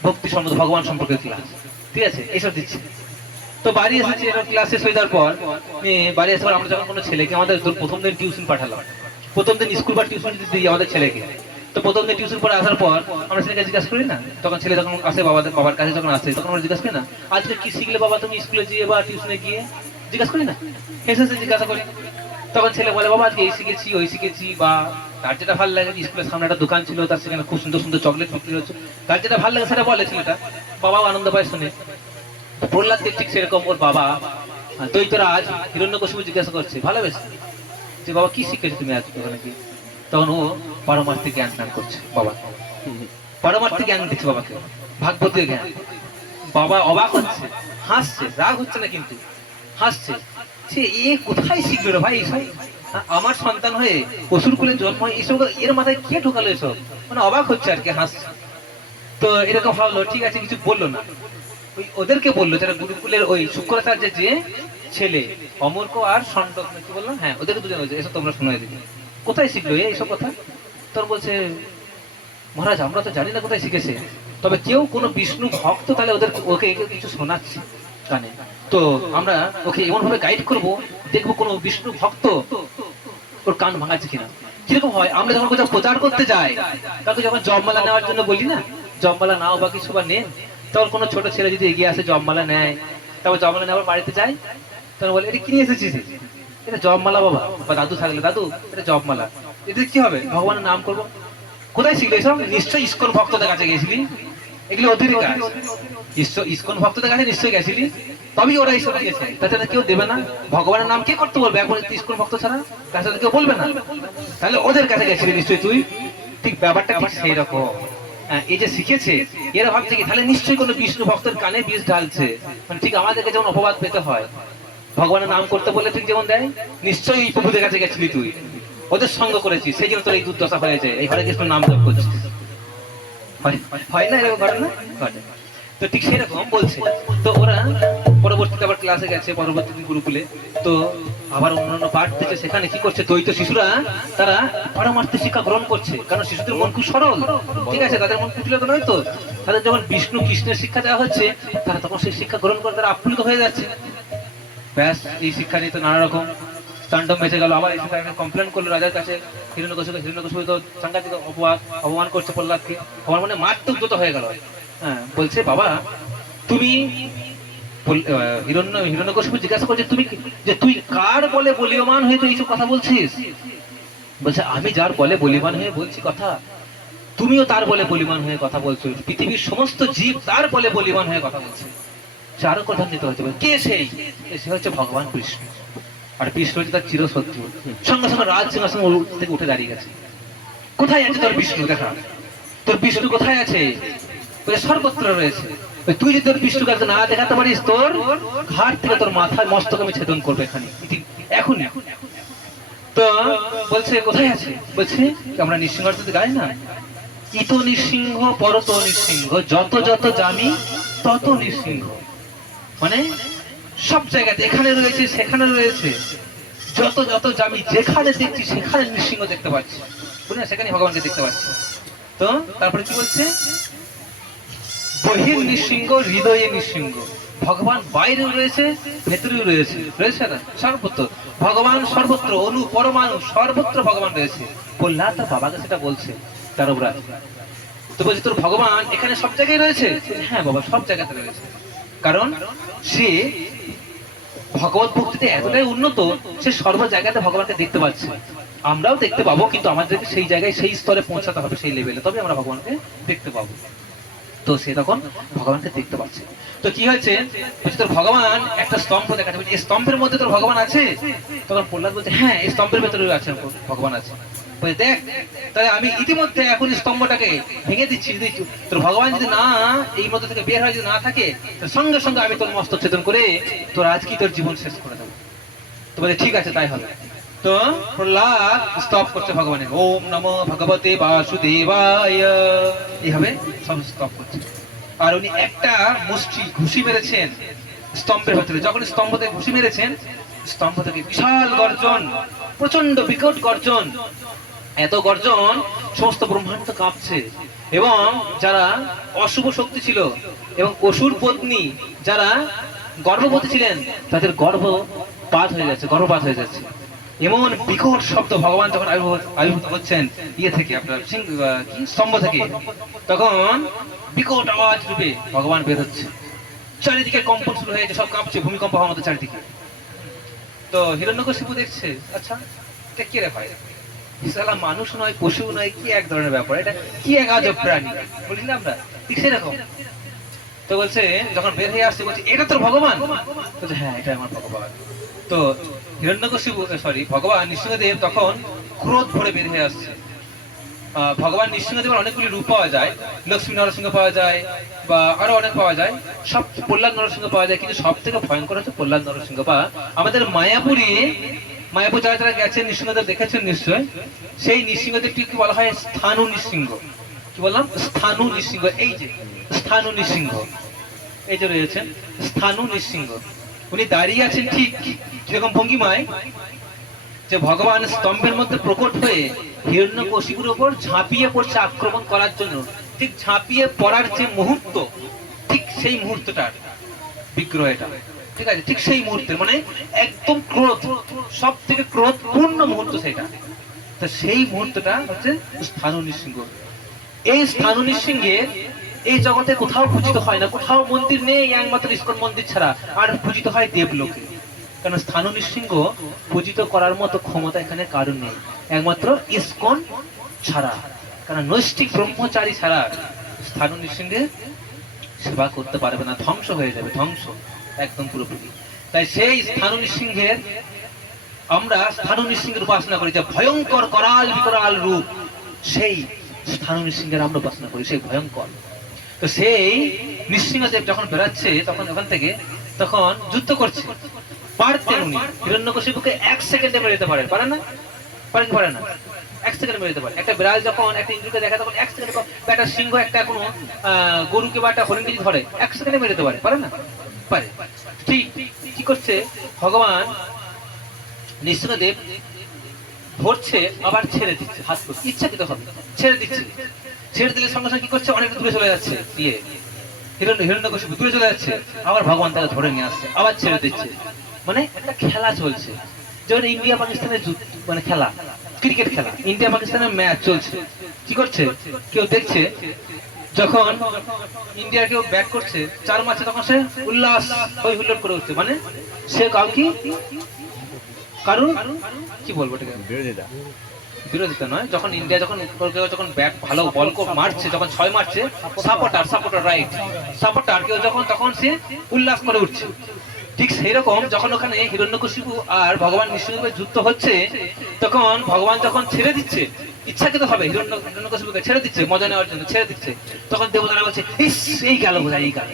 ভক্তি সম্বন্ধে, ভগবান সম্পর্কে ক্লাস, ঠিক আছে, এইসব দিচ্ছে। তো বাড়ি এসেছে, ক্লাস শেষ হয়ে যাওয়ার পর বাড়ি আসার পর আমরা যখন কোনো ছেলেকে, আমাদের প্রথম দিন টিউশন পাঠালাম, প্রথম দিন স্কুল বা টিউশন যদি দিই আমাদের ছেলেকে, তো প্রথম দিন টিউশন পরে আসার পর আমরা ছেলেকে জিজ্ঞাসা করি না, তখন ছেলে যখন আসে বাবার কাছে যখন আসে, তখন আমরা জিজ্ঞাসা করি না, আজকে কি শিখলে বাবা তুমি স্কুলে গিয়ে বা টিউশনে গিয়ে? জিজ্ঞাসা করি না, হেসে জিজ্ঞাসা করি। তখন ছেলে বলে, বাবা আজকে এই শিখেছি, ওই শিখেছি, বা তার যেটা ভালো লাগে, স্কুলের সামনে একটা দোকান ছিল, তার সেখানে খুব সুন্দর সুন্দর চকলেট বিক্রি হচ্ছে, তার যেটা ভালো লাগে সেটা বলে ছেলেটা, বাবাও আনন্দ পায় শুনে। প্রহ্লাদ ঠিক সেরকম, ওর বাবা দৈত্যরাজ হিরণ্যকশিপু জিজ্ঞাসা করছে ভালোবেসে যে, বাবা কি শিখেছো তুমি আজকে ওখানে গিয়ে? তখন ও পারমার্থিক জ্ঞান দান করছে, বাবা পারমার্থিক জ্ঞান দিচ্ছে বাবাকে, ভাগবতীয় জ্ঞান। বাবা অবাক হচ্ছে, হাসছে, রাগ হচ্ছে না কিন্তু হাসছে, সে এ কোথায় শিখবে রে ভাই এইসব? আমার সন্তান হয়ে অসুর কুলে জন্ম হয়, এসব এর মাথায় কে ঢোকালো এসব? মানে অবাক হচ্ছে আর কি, হাসছে। তো এরকম ভাবলো, ঠিক আছে, কিছু বললো না। ওই ওদেরকে বললো যারা গুরুকুলের ওই শুক্রাচার্যের যে ছেলে অমর্ক আর ষণ্ড, কি বললাম, হ্যাঁ, ওদেরকে দুজন বলছে, এসব তোমরা শোনাই দিবে, কোথায় শিখলো এইসব কথা? তোর বলছে, মহারাজ আমরা তো জানি না কোথায় শিখেছে, তবে কেউ কোনো বিষ্ণু ভক্ত তাহলে ওকে কিছু শোনাচ্ছে জানে, তো আমরা ওকে এমন ভাবে গাইড করবো, দেখবো কোনো বিষ্ণু ভক্ত ওর কান ভাঙাচ্ছে কিনা। কিরকম হয়, আমরা যখন কোথাও প্রচার করতে যাই, কাউকে যখন জপমালা নেওয়ার জন্য বলি না, জপমালা নাও বা কিছু বা নেন, তখন কোনো ছোট ছেলে যদি এগিয়ে আসে জপমালা নেয়, তারপর জপমালা নেওয়ার বাড়িতে যায়, তখন বলে, এটা কি নিয়ে এসেছিস? এটা জপমালা বাবা, বা দাদু থাকলে, দাদু এটা জপমালা, এতে কি হবে? ভগবানের নাম করবো। কোথায় শিখলে এসব? নিশ্চয়ই ইস্কন ভক্তদের কাছে গেছিলি, এগুলো ওদের কাজ। ইস্কন ভক্তদের কাছে নিশ্চয়ই গেছিলি, তবেই ওরা এইসব দিয়েছে, তাছাড়া কেউ দেবে না। ভগবানের নাম কে করতে বলবে একবার ইস্কন ভক্ত ছাড়া? তাছাড়া কেউ বলবে না। তাহলে ওদের কাছে গেছিলি নিশ্চয়ই তুই। ঠিক ব্যাপারটা ঠিক সেই রকম। এই যে শিখেছে, এরা ভাবছে কি তাহলে নিশ্চয়ই কোনো বিষ্ণু ভক্তের কানে বিষ ঢালছে, মানে ঠিক আমাদেরকে যেমন অপবাদ পেতে হয়, ভগবানের নাম করতে বললে ঠিক যেমন দেয়, নিশ্চয়ই এই প্রভুদের কাছে গেছিলি তুই, ওদের সঙ্গ করেছিস, সেই জন্য তোর এই দুর্দশা হয়েছে, এই হরে কৃষ্ণ নাম জপ করছিস। হয় না এরকম ঘটনা? ঘটে। তো ঠিক সেরকম বলছে। তো ওরা পরবর্তীতে আবার ক্লাসে গেছে, পরবর্তী দিন গুরুকুলে, তো আবার অন্যান্য পাঠ দিচ্ছে, সেখানে কি করছে, দ্বৈত শিশুরা তারা পারমার্থিক শিক্ষা গ্রহণ করছে, কারণ শিশুদের মন খুব সরল, ঠিক আছে, তাদের মন কুটিলতা নয়, তো তাদের যখন বিষ্ণু কৃষ্ণের শিক্ষা দেওয়া হচ্ছে, তারা তখন সেই শিক্ষা গ্রহণ করে তারা আপ্লুত হয়ে যাচ্ছে। ব্যাস, এই শিক্ষা নিয়ে তো নানা রকম তাণ্ডব মেচে গেল। আবার এসে তারা কমপ্লেন করলো রাজার কাছে, হিরণ্যকশিপু তো সাংঘাতিক অপমান করছে প্রহ্লাদকে, আমার মানে মারাত্মক উদ্যত হয়ে গেল। হ্যাঁ, বলছে, বাবা তুমি, হিরণ্যকশিপু জিজ্ঞাসা করছে, তুই কার বলে বলীয়মান হয়ে তুই এইসব কথা বলছিস? বলছে, আমি যার বলে বলীমান হয়ে বলছি কথা, তুমিও তার বলে বলীমান হয়ে কথা বলছো, পৃথিবীর সমস্ত জীব তার বলে বলীমান হয়ে কথা বলছে। সে আরো কথা দিতে হচ্ছে, কে সেই? সে হচ্ছে ভগবান কৃষ্ণ, আর কৃষ্ণ হচ্ছে তার চিরশত্রু। সঙ্গে সঙ্গে রাজ সিংহাসন থেকে উঠে দাঁড়িয়ে গেছে। কোথায় আছে তোর বিষ্ণু? দেখা, তোর বিষ্ণু কোথায় আছে? সর্বত্র রয়েছে। তুই যদি তোর বিষ্ণু কাছে না দেখাতে পারিস, তোর ঘাট থেকে তোর মাথায় মস্তক আমি ছেদন করবো এখানে, এখন। তো বলছে, কোথায় আছে? বলছে, আমরা নৃসিংহতে গাই না, ইত নৃসিংহ পরত নৃসিংহ, যত যত জামি তত নৃসিংহ। মানে সব জায়গাতে, এখানে রয়েছে সেখানে রয়েছে, যত যত জামি যেখানে দেখছি সেখানে নৃসিংহ দেখতে পাচ্ছি, বুঝলেন, সেখানে ভগবানকে দেখতে পাচ্ছি। তো তারপরে কি বলছে, বহির নৃসিংহ হৃদয়ে নৃসিংহ, ভগবান বাইরেও রয়েছে ভেতরেও রয়েছে, রয়েছে না সর্বত্র ভগবান, সর্বত্র অনু পরমাণু সর্বত্র ভগবান রয়েছে। প্রহ্লাদ তার বাবাকে সেটা বলছে চারবরাজ। তো বলছে তোর ভগবান এখানে সব জায়গায় রয়েছে? হ্যাঁ বাবা, সব জায়গাতে রয়েছে। কারণ সে ভগবত ভক্তিতে এতটাই উন্নত, সে সর্ব জায়গাতে ভগবানকে দেখতে পাচ্ছে। আমরাও দেখতে পাবো, কিন্তু আমাদেরকে সেই জায়গায় সেই স্তরে পৌঁছাতে হবে, সেই লেভেলে, তবে আমরা ভগবানকে দেখতে পাবো। তো সে তখন ভগবানকে দেখতে পাচ্ছে। তো কি হয়েছে, তোর ভগবান একটা স্তম্ভ দেখাচ্ছে, এই স্তম্ভের মধ্যে তোর ভগবান আছে? তখন প্রহ্লাদ বলছে হ্যাঁ, এই স্তম্ভের ভেতরে আছে ভগবান আছে। বলছে দেখ, তাহলে আমি ইতিমধ্যে এখন স্তম্ভটাকে ভেঙে দিচ্ছি, যদি তোর ভগবান যদি না এই মধ্যে থেকে বের হয়, যদি না থাকে, সঙ্গে সঙ্গে আমি তোর মস্তক ছেদন করে তোর আজকে তোর জীবন শেষ করে দেবো। তো বলে ঠিক আছে, তাই হবে। তো প্রহ্লাদ স্তব করছে ভগবানের, ওম নমো ভগবতে বাসুদেবায়, এইভাবে সব স্তব করছে। আর উনি একটা মুষ্টি ঘুষি মেরেছেন স্তম্ভের ভেতরে। যখন স্তম্ভ থেকে ঘুষি মেরেছেন, স্তম্ভ থেকে বিশাল গর্জন, প্রচন্ড বিকট গর্জন, এত গর্জন সমস্ত ব্রহ্মাণ্ড কাঁপছে। এবং যারা অশুভ শক্তি ছিল এবং অসুর পত্নী যারা গর্ভবতী ছিলেন, তাদের গর্ভপাত হয়ে যাচ্ছে, গর্ভপাত হয়ে যাচ্ছে। এমন বিকট শব্দ ভগবান যখন আবির্ভূত হচ্ছেন ইয়ে থেকে, আপনার স্তম্ভ থেকে, তখন বিকট আওয়াজ রূপে ভগবান বের হচ্ছে। চারিদিকে কম্পন শুরু হয়েছে, সব কাঁপছে, ভূমিকম্প হওয়ার মতো চারিদিকে। তো হিরণ্যকশিপু দেখছে, আচ্ছা এটা কি রে ভাই, সালা মানুষ নয়, পশু নয়, কি এক ধরনের ব্যাপার, এটা কি এক আজব প্রাণী, বলি না আমরা, ঠিক সেরকম। তো বলছে, যখন বের হয়ে আসছে বলছে এটা তোর ভগবান? বলছে হ্যাঁ, এটা আমার ভগবান। তো হিরণ্যকশিপু ভগবান নৃসিংহদেব তখন ক্রোধ ভরে বের হয়ে আসছে। ভগবান নৃসিংহদেবের অনেকগুলি রূপ পাওয়া যায়, লক্ষ্মী নরসিংহ পাওয়া যায়, বা আরো অনেক পাওয়া যায়, সব প্রহ্লাদ নরসিংহ পাওয়া যায়, কিন্তু সব থেকে ভয়ঙ্কর হচ্ছে প্রহ্লাদ নরসিংহ। বা আমাদের মায়াপুর যারা যারা গেছেন, নৃসিংহদেব দেখেছেন নিশ্চয়, সেই নৃসিংহদেবটি কি বলা হয়, স্থানু নৃসিংহ। কি বললাম, স্থানু নৃসিংহ। এই যে স্থানু নৃসিংহ, এই যে রয়েছেন স্থানু নৃসিংহ, উনি দাঁড়িয়ে আছেন ঠিক যেরকম ভঙ্গিমায়, যে ভগবান স্তম্ভের মধ্যে প্রকট হয়ে হিরণ্যকশিপুর উপর ঝাঁপিয়ে পড়ছে আক্রমণ করার জন্য। ঠিক ঝাঁপিয়ে পড়ার যে মুহূর্ত, ঠিক সেই মুহূর্তটার বিগ্রহ এটা, ঠিক আছে, ঠিক সেই মুহূর্তে, মানে একদম ক্রোধ, সব থেকে ক্রোধপূর্ণ মুহূর্ত সেটা। তো সেই মুহূর্তটা হচ্ছে স্থানু নৃসিংহ। এই স্থানু নৃসিংহের এই জগতে কোথাও পূজিত হয় না, কোথাও মন্দির নেই একমাত্র ইস্কন মন্দির ছাড়া, আর পূজিত হয় দেবলোকে। কারণ স্থানু নৃসিংহ পূজিত করার মতো ক্ষমতা এখানে কারণ নেই, একমাত্র ইস্কন ছাড়া। কারণ নৈষ্ঠিক ব্রহ্মচারী ছাড়া স্থানু নৃসিংহের সেবা করতে পারবে না, ধ্বংস হয়ে যাবে, ধ্বংস একদম পুরোপুরি। তাই সেই স্থানু নৃসিংহের, আমরা স্থানু নৃসিংহের উপাসনা করি, যে ভয়ঙ্কর করাল বিকরাল রূপ, সেই স্থানু নৃসিংহের আমরা উপাসনা করি, সেই ভয়ঙ্কর। তো সেই নৃসিংহদেব যখন বেরাচ্ছে তখন ওখান থেকে, তখন যুদ্ধ করছে, পারতেন উনি হিরণ্যকশিপুকে 1 সেকেন্ডে মেরে দিতে পারেন, পারেন না? পারেন কি পারেন না? 1 সেকেন্ডে মেরে দিতে পারে। একটা বিড়াল যখন একটা ইন্দ্রকে দেখে, তখন 1 সেকেন্ডে, একটা সিংহ একটা কোনো গরুকে বা একটা হরিণকে ধরে 1 সেকেন্ডে মেরে দিতে পারে, পারে না? পারে। ঠিক কি করছে ভগবান নৃসিংহদেব, ধরছে আবার ছেড়ে দিচ্ছে, হাত করে ইচ্ছাকৃত হবে ছেড়ে দিচ্ছে। ছেড়ে দিলে সঙ্গে সঙ্গে কি করছে, অনেকটা দূরে চলে যাচ্ছে, ইয়ে হিরণ্যকশিপু দূরে চলে যাচ্ছে, আবার ভগবান তাকে ধরে নিয়ে আসছে, আবার ছেড়ে দিচ্ছে। মানে একটা খেলা চলছে, যেমন ইন্ডিয়া পাকিস্তানের মানে খেলা, ক্রিকেট খেলা, ইন্ডিয়া পাকিস্তানের ম্যাচ চলছে। কি করছে, কেউ দেখছে, যখন ইন্ডিয়া কেউ ব্যাট করছে 4 ম্যাচে, তখন সে উল্লাস হই হুল্লোড় করে উঠছে, মানে সে কাউকে কারণ কি বলবো, বিরোধিতা নয়, যখন ইন্ডিয়া যখন ব্যাট ভালো বল মারছে, যখন 6 মারছে, সাপোর্টার রাইট, সাপোর্টার কেউ যখন, তখন সে উল্লাস করে উঠছে। ঠিক সেই রকম যখন ওখানে হিরণ্যকশিপু আর ভগবান নৃসিংহের যুদ্ধ হচ্ছে, তখন ভগবান যখন ছেড়ে দিচ্ছে, ইচ্ছাকৃত ভাবে হিরণ্যকশিপুকে ছেড়ে দিচ্ছে, মজা নেওয়ার জন্য ছেড়ে দিচ্ছে, তখন দেবতারা বলছে এই গেল বোঝা, এই গেল।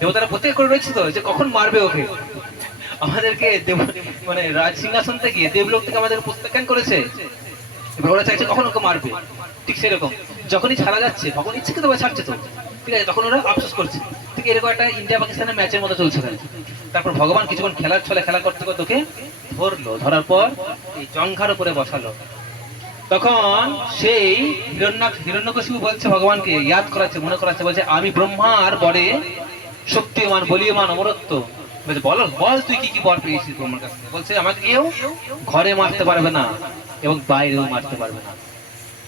দেবতারা প্রত্যেক করে রয়েছে তো, যে কখন মারবে ওকে, আমাদেরকে মানে রাজ সিংহাসন থেকে, দেবলোক থেকে আমাদের প্রত্যাখ্যান করেছে, এবার ওরা চাইছে কখন ওকে মারবে। ঠিক সেরকম যখনই ছাড়া যাচ্ছে ভগবান ইচ্ছে করে ছাড়ছে তো, ঠিক আছে, তখন ওরা আফসোস করছে। ঠিক এরকম একটা ইন্ডিয়া পাকিস্তানের ম্যাচের মতো চলছে। তারপর ভগবান কিছুক্ষণ খেলার ছলে খেলা করতে করতে তোকে ধরলো, ধরার পর এই জঙ্ঘার উপরে বসালো। তখন সেই হিরণ্যকশিপু বলছে ভগবানকে, ইয়াদ করাচ্ছে, মনে করাচ্ছে, বলছে আমি ব্রহ্মার বরে শক্তিমান, বলীয়মান, অমরত্ব। বলছে বল বল তুই কি কি বর পেয়েছিস ব্রহ্মার কাছ থেকে। বলছে আমাকে কেউ ঘরে মারতে পারবে না এবং বাইরেও মারতে পারবে না।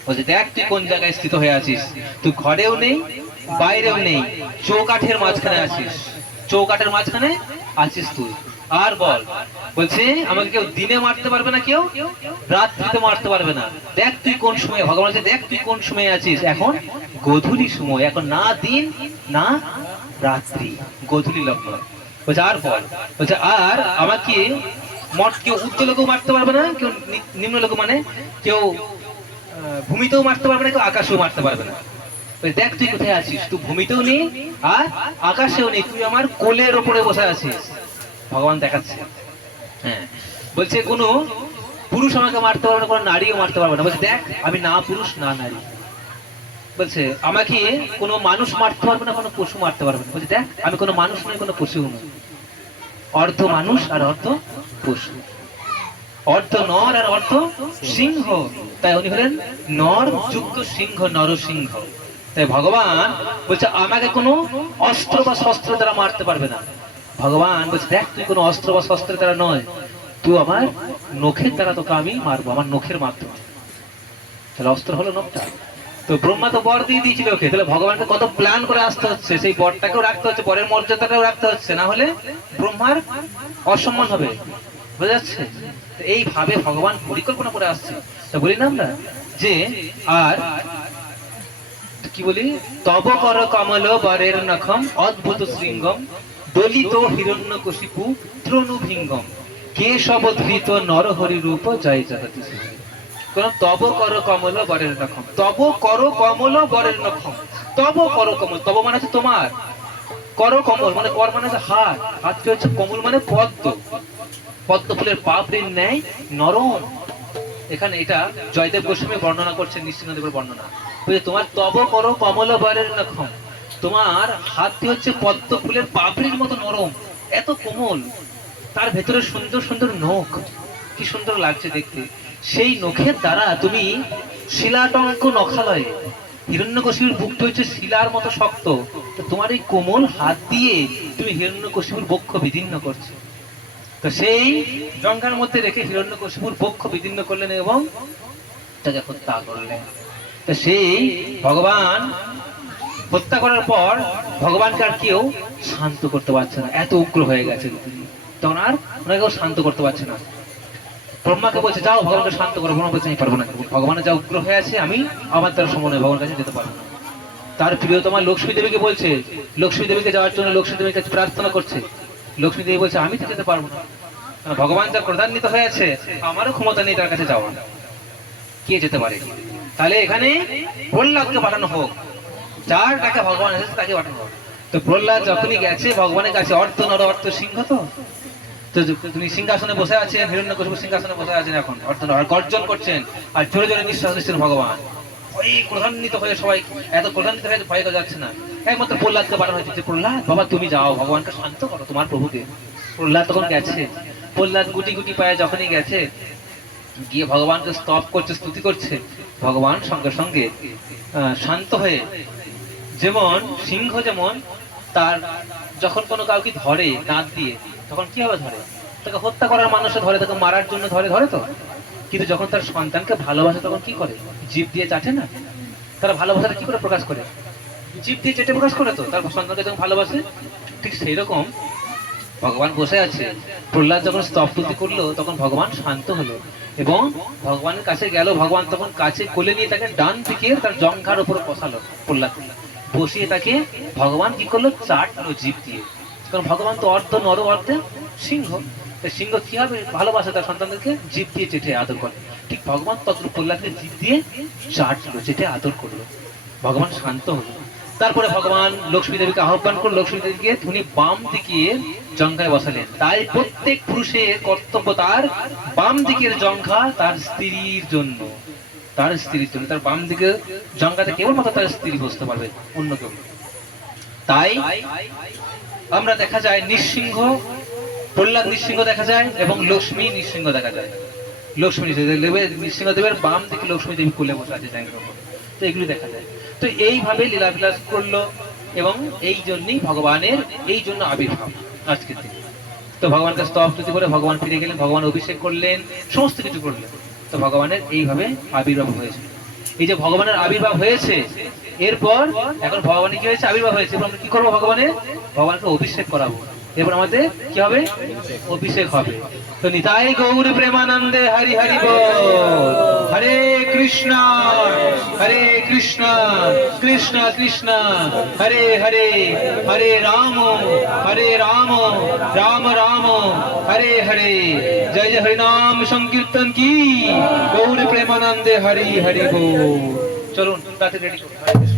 বলছে দেখ তুই কোন জায়গায় স্থিত হয়ে আছিস, তুই ঘরেও নেই বাইরেও নেই, চৌকাঠের মাঝখানে আছিস, চৌকাঠের মাঝখানে আছিস তুই। আর বল, বলছে আমাকে কেউ দিনে মারতে পারবে না, কেউ রাত্রিতে মারতে পারবে না। দেখ তুই কোন সময়, ভগবান বলছে দেখ তুই কোন সময় আছিস, এখন গোধূলি সময়, এখন না দিন না রাত্রি, গোধূলি লগ্ন। বলছে আর বল, বলছে আর আমাকে কেউ উচ্চ লোকেও মারতে পারবে না, কেউ নিম্ন লোক মানে কেউ ভূমিতেও মারতে পারবে না, কেউ আকাশেও মারতে পারবে না। দেখ তুই কোথায় আছিস, তুই ভূমিতেও নেই আর আকাশেও নেই, তুই আমার কোলের ওপরে বসে আছিস। ভগবান দেখাচ্ছে। হ্যাঁ, বলছে কোনো পুরুষ আমাকে মারতে পারবে না, কোনো নারীও মারতে পারবে না। বলছে দেখ আমি না পুরুষ না নারী। বলছে আমাকে কোনো মানুষ মারতে পারবে না, কোনো পশু মারতে পারবে না। বলছে দেখ আমি কোনো মানুষ নই, কোনো পশু নই, অর্ধ মানুষ আর অর্ধ পশু, অর্ধ নর আর অর্ধ সিংহ। তাই উনি হলেন নর যুক্ত সিংহ, নরসিংহ। তাই ভগবান বলছে আমাকে কোনো অস্ত্র বা শস্ত্র দ্বারা মারতে পারবে না। ভগবান বলছে দেখ তুই কোনো অস্ত্র বা শস্ত্রের দ্বারা নয়, তুই আমার নখের দ্বারা তোকে আমি মারবো, আমার নখের মাধ্যমে। তাহলে অস্ত্র হলো নখটা। তো ব্রহ্মা তো বর দিয়ে দিয়েছিল ওকে, তাহলে ভগবানকে কত প্ল্যান করে আসতে হচ্ছে, সেই বরটাকেও রাখতে হচ্ছে, বরের মর্যাদাটাও রাখতে হচ্ছে, না হলে ব্রহ্মার অসম্মান হবে। বোঝা যাচ্ছে? এইভাবে ভগবান পরিকল্পনা করে আসছে। তা বলি না আমরা যে আর কি বলি, তব কর কমল বরের নখম অদ্ভুত শৃঙ্গম দলিত হিরণ্যকশিপু তৃণভৃঙ্গম কেশবধৃত নরহরি রূপ জয় জগতি। কোন তব কর কমল বরের নখম, তব কর কমল বরের নখম, তব কর কমল, তব মানে হচ্ছে তোমার, কর কমল মানে কর মানে হচ্ছে হাত, হাতটি হচ্ছে কমল মানে পদ্ম, পদ্ম ফুলের পাপড়ির ন্যায় নরম। এখানে এটা জয়দেব গোস্বামী বর্ণনা করছেন, নৃসিংহদেবের বর্ণনা। তোমার তব করো কমল বরের নখম, তোমার হাতটি হচ্ছে পদ্ম ফুলের পাপড়ির মতো নরম, এত কোমল, তার ভেতরে সুন্দর সুন্দর নখ, কি সুন্দর লাগছে দেখতে। সেই নখের দ্বারা তুমি শিলাটঙ্ক নখালয়ে, হিরণ্যকশিপুর বুকটা হচ্ছে শিলার মতো শক্ত, তোমার এই কোমল হাত দিয়ে তুমি হিরণ্যকশিপুর বক্ষ বিদীর্ণ করছো। তো সেই জঙ্ঘার মধ্যে রেখে হিরণ্যকশিপুর বক্ষ বিদীর্ণ করলেন এবং তাকে হত্যা করলেন। তো সেই ভগবান হত্যা করার পর ভগবানকে আর কেউ শান্ত করতে পারছে না, এত উগ্র হয়ে গেছে, তখন আর ওনাকেও শান্ত করতে পারছে না। ব্রহ্মাকে বলছে যাও ভগবানকে শান্ত করো, ব্রহ্মা বলছে আমি পারবো না, ভগবানের যা উগ্র হয়ে আছে আমি আমার দ্বারা সম্ভব নয়, ভগবানের কাছে যেতে পারবো না। তার প্রিয়তমা লক্ষ্মী দেবীকে বলছে, লক্ষ্মী দেবীকে যাওয়ার জন্য লক্ষ্মী দেবীর কাছে প্রার্থনা করছে। লক্ষ্মী দেবী বলছে আমি তো যেতে পারবো না, ভগবান যা ক্রধান্বিত হয়ে আছে আমারও ক্ষমতা নেই তার কাছে যাওয়া, কে যেতে পারে? তাহলে এখানে প্রহ্লাদকে পাঠানো হোক, যার টাকা ভগবান এসেছে তাকে পাঠানো হোক। তো প্রহ্লাদ যখনই গেছে ভগবানের কাছে, অর্থ নর অর্থ সিংহ, তো তিনি সিংহাসনে বসে আছেন, হিরণ্যকশিপু সিংহাসনে বসে আছেন, এখন অর্থ নর গর্জন করছেন আর জোরে জোরে নিঃশ্বাস নিচ্ছেন। ভগবান ওই ক্রধান্বিত হয়ে, সবাই এত ক্রধান্বিত হয়ে ভয় করা যাচ্ছে না, একমাত্র প্রহ্লাদকে পাঠানো হয়েছে যে প্রহ্লাদ বাবা তুমি যাও, ভগবানকে শান্ত করো তোমার প্রভুকে। প্রহ্লাদ তখন গেছে, প্রহ্লাদ গুটি গুটি পায়ে যখনই গেছে, গিয়ে ভগবানকে স্তব করছে, স্তুতি করছে, ভগবান সঙ্গে সঙ্গে শান্ত হয়ে, যেমন সিংহ যেমন তার যখন কোনো কাউকে ধরে দাঁত দিয়ে, তখন কিভাবে ধরে, তাকে হত্যা করার মানুষে ধরে, তাকে মারার জন্য ধরে, ধরে তো, কিন্তু যখন তার সন্তানকে ভালোবাসে তখন কি করে, জিভ দিয়ে চাটে না, তারা ভালোবাসাটা কি করে প্রকাশ করে, জিভ দিয়ে চেটে প্রকাশ করে, তো তার সন্তানকে যখন ভালোবাসে। ঠিক সেই রকম ভগবান বসে আছে, প্রহ্লাদ যখন স্তবস্তুতি করলো তখন ভগবান শান্ত হলো এবং ভগবানের কাছে গেল। ভগবান তখন কাছে কোলে নিয়ে তাকে ডান দিকে তার জঙ্ঘার উপরে বসালো, প্রহ্লাদ বসিয়ে তাকে ভগবান কি করলো, চাটলো জিভ দিয়ে। কারণ ভগবান তো অর্ধ নর অর্ধে সিংহ, সিংহ কি হবে ভালোবাসে তার সন্তানদেরকে জিভ দিয়ে চেটে আদর করে, ঠিক ভগবান তত প্রহ্লাদকে জিভ দিয়ে চাটলো, চেটে আদর করলো, ভগবান শান্ত হলো। তারপরে ভগবান লক্ষ্মী দেবীকে আহ্বান করে, লক্ষ্মী দেবীকে উনি বাম দিকে জঙ্ঘায় বসালেন। তাই প্রত্যেক পুরুষের কর্তব্য তার বাম দিকের জঙ্ঘা তার স্ত্রীর জন্য, তার স্ত্রীর জন্য, তার বাম দিকে জঙ্গাতে কেবলমাত্র তার স্ত্রী বসতে পারবে, অন্য কেউ না। তাই আমরা দেখা যায় নৃসিংহ, প্রহ্লাদ নৃসিংহ দেখা যায় এবং লক্ষ্মী নৃসিংহ দেখা যায়। লক্ষ্মী নৃসিংহদেবের বাম দিকে লক্ষ্মী দেবী কোলে বসে আছে জায়গার উপর, তো এগুলি দেখা যায়। তো এইভাবে লীলাবিলাস করলো এবং এই জন্যই ভগবানের এই জন্য আবির্ভাব আজকের দিনে। তো ভগবানকে স্তব স্তুতি করে ভগবান ফিরে গেলেন, ভগবান অভিষেক করলেন, সমস্ত কিছু করলেন। তো ভগবানের এইভাবে আবির্ভাব হয়েছে। এই যে ভগবানের আবির্ভাব হয়েছে, এরপর এখন ভগবানের কি হয়েছে, আবির্ভাব হয়েছে, এবার আমরা কি করবো, ভগবানকে অভিষেক করাবো। এরপর আমাদের কি হবে, অভিষেক হবে। তো নিতাই গৌর প্রেমানন্দে হরি হরি বল। হরে কৃষ্ণ কৃষ্ণ কৃষ্ণ হরে হরে, হরে রাম রাম রাম হরে হরে। জয় জয় হরিনাম সংকীর্তন কি, গৌর প্রেমানন্দে হরি হরি বল। চলুন তাতে রেডি করুন।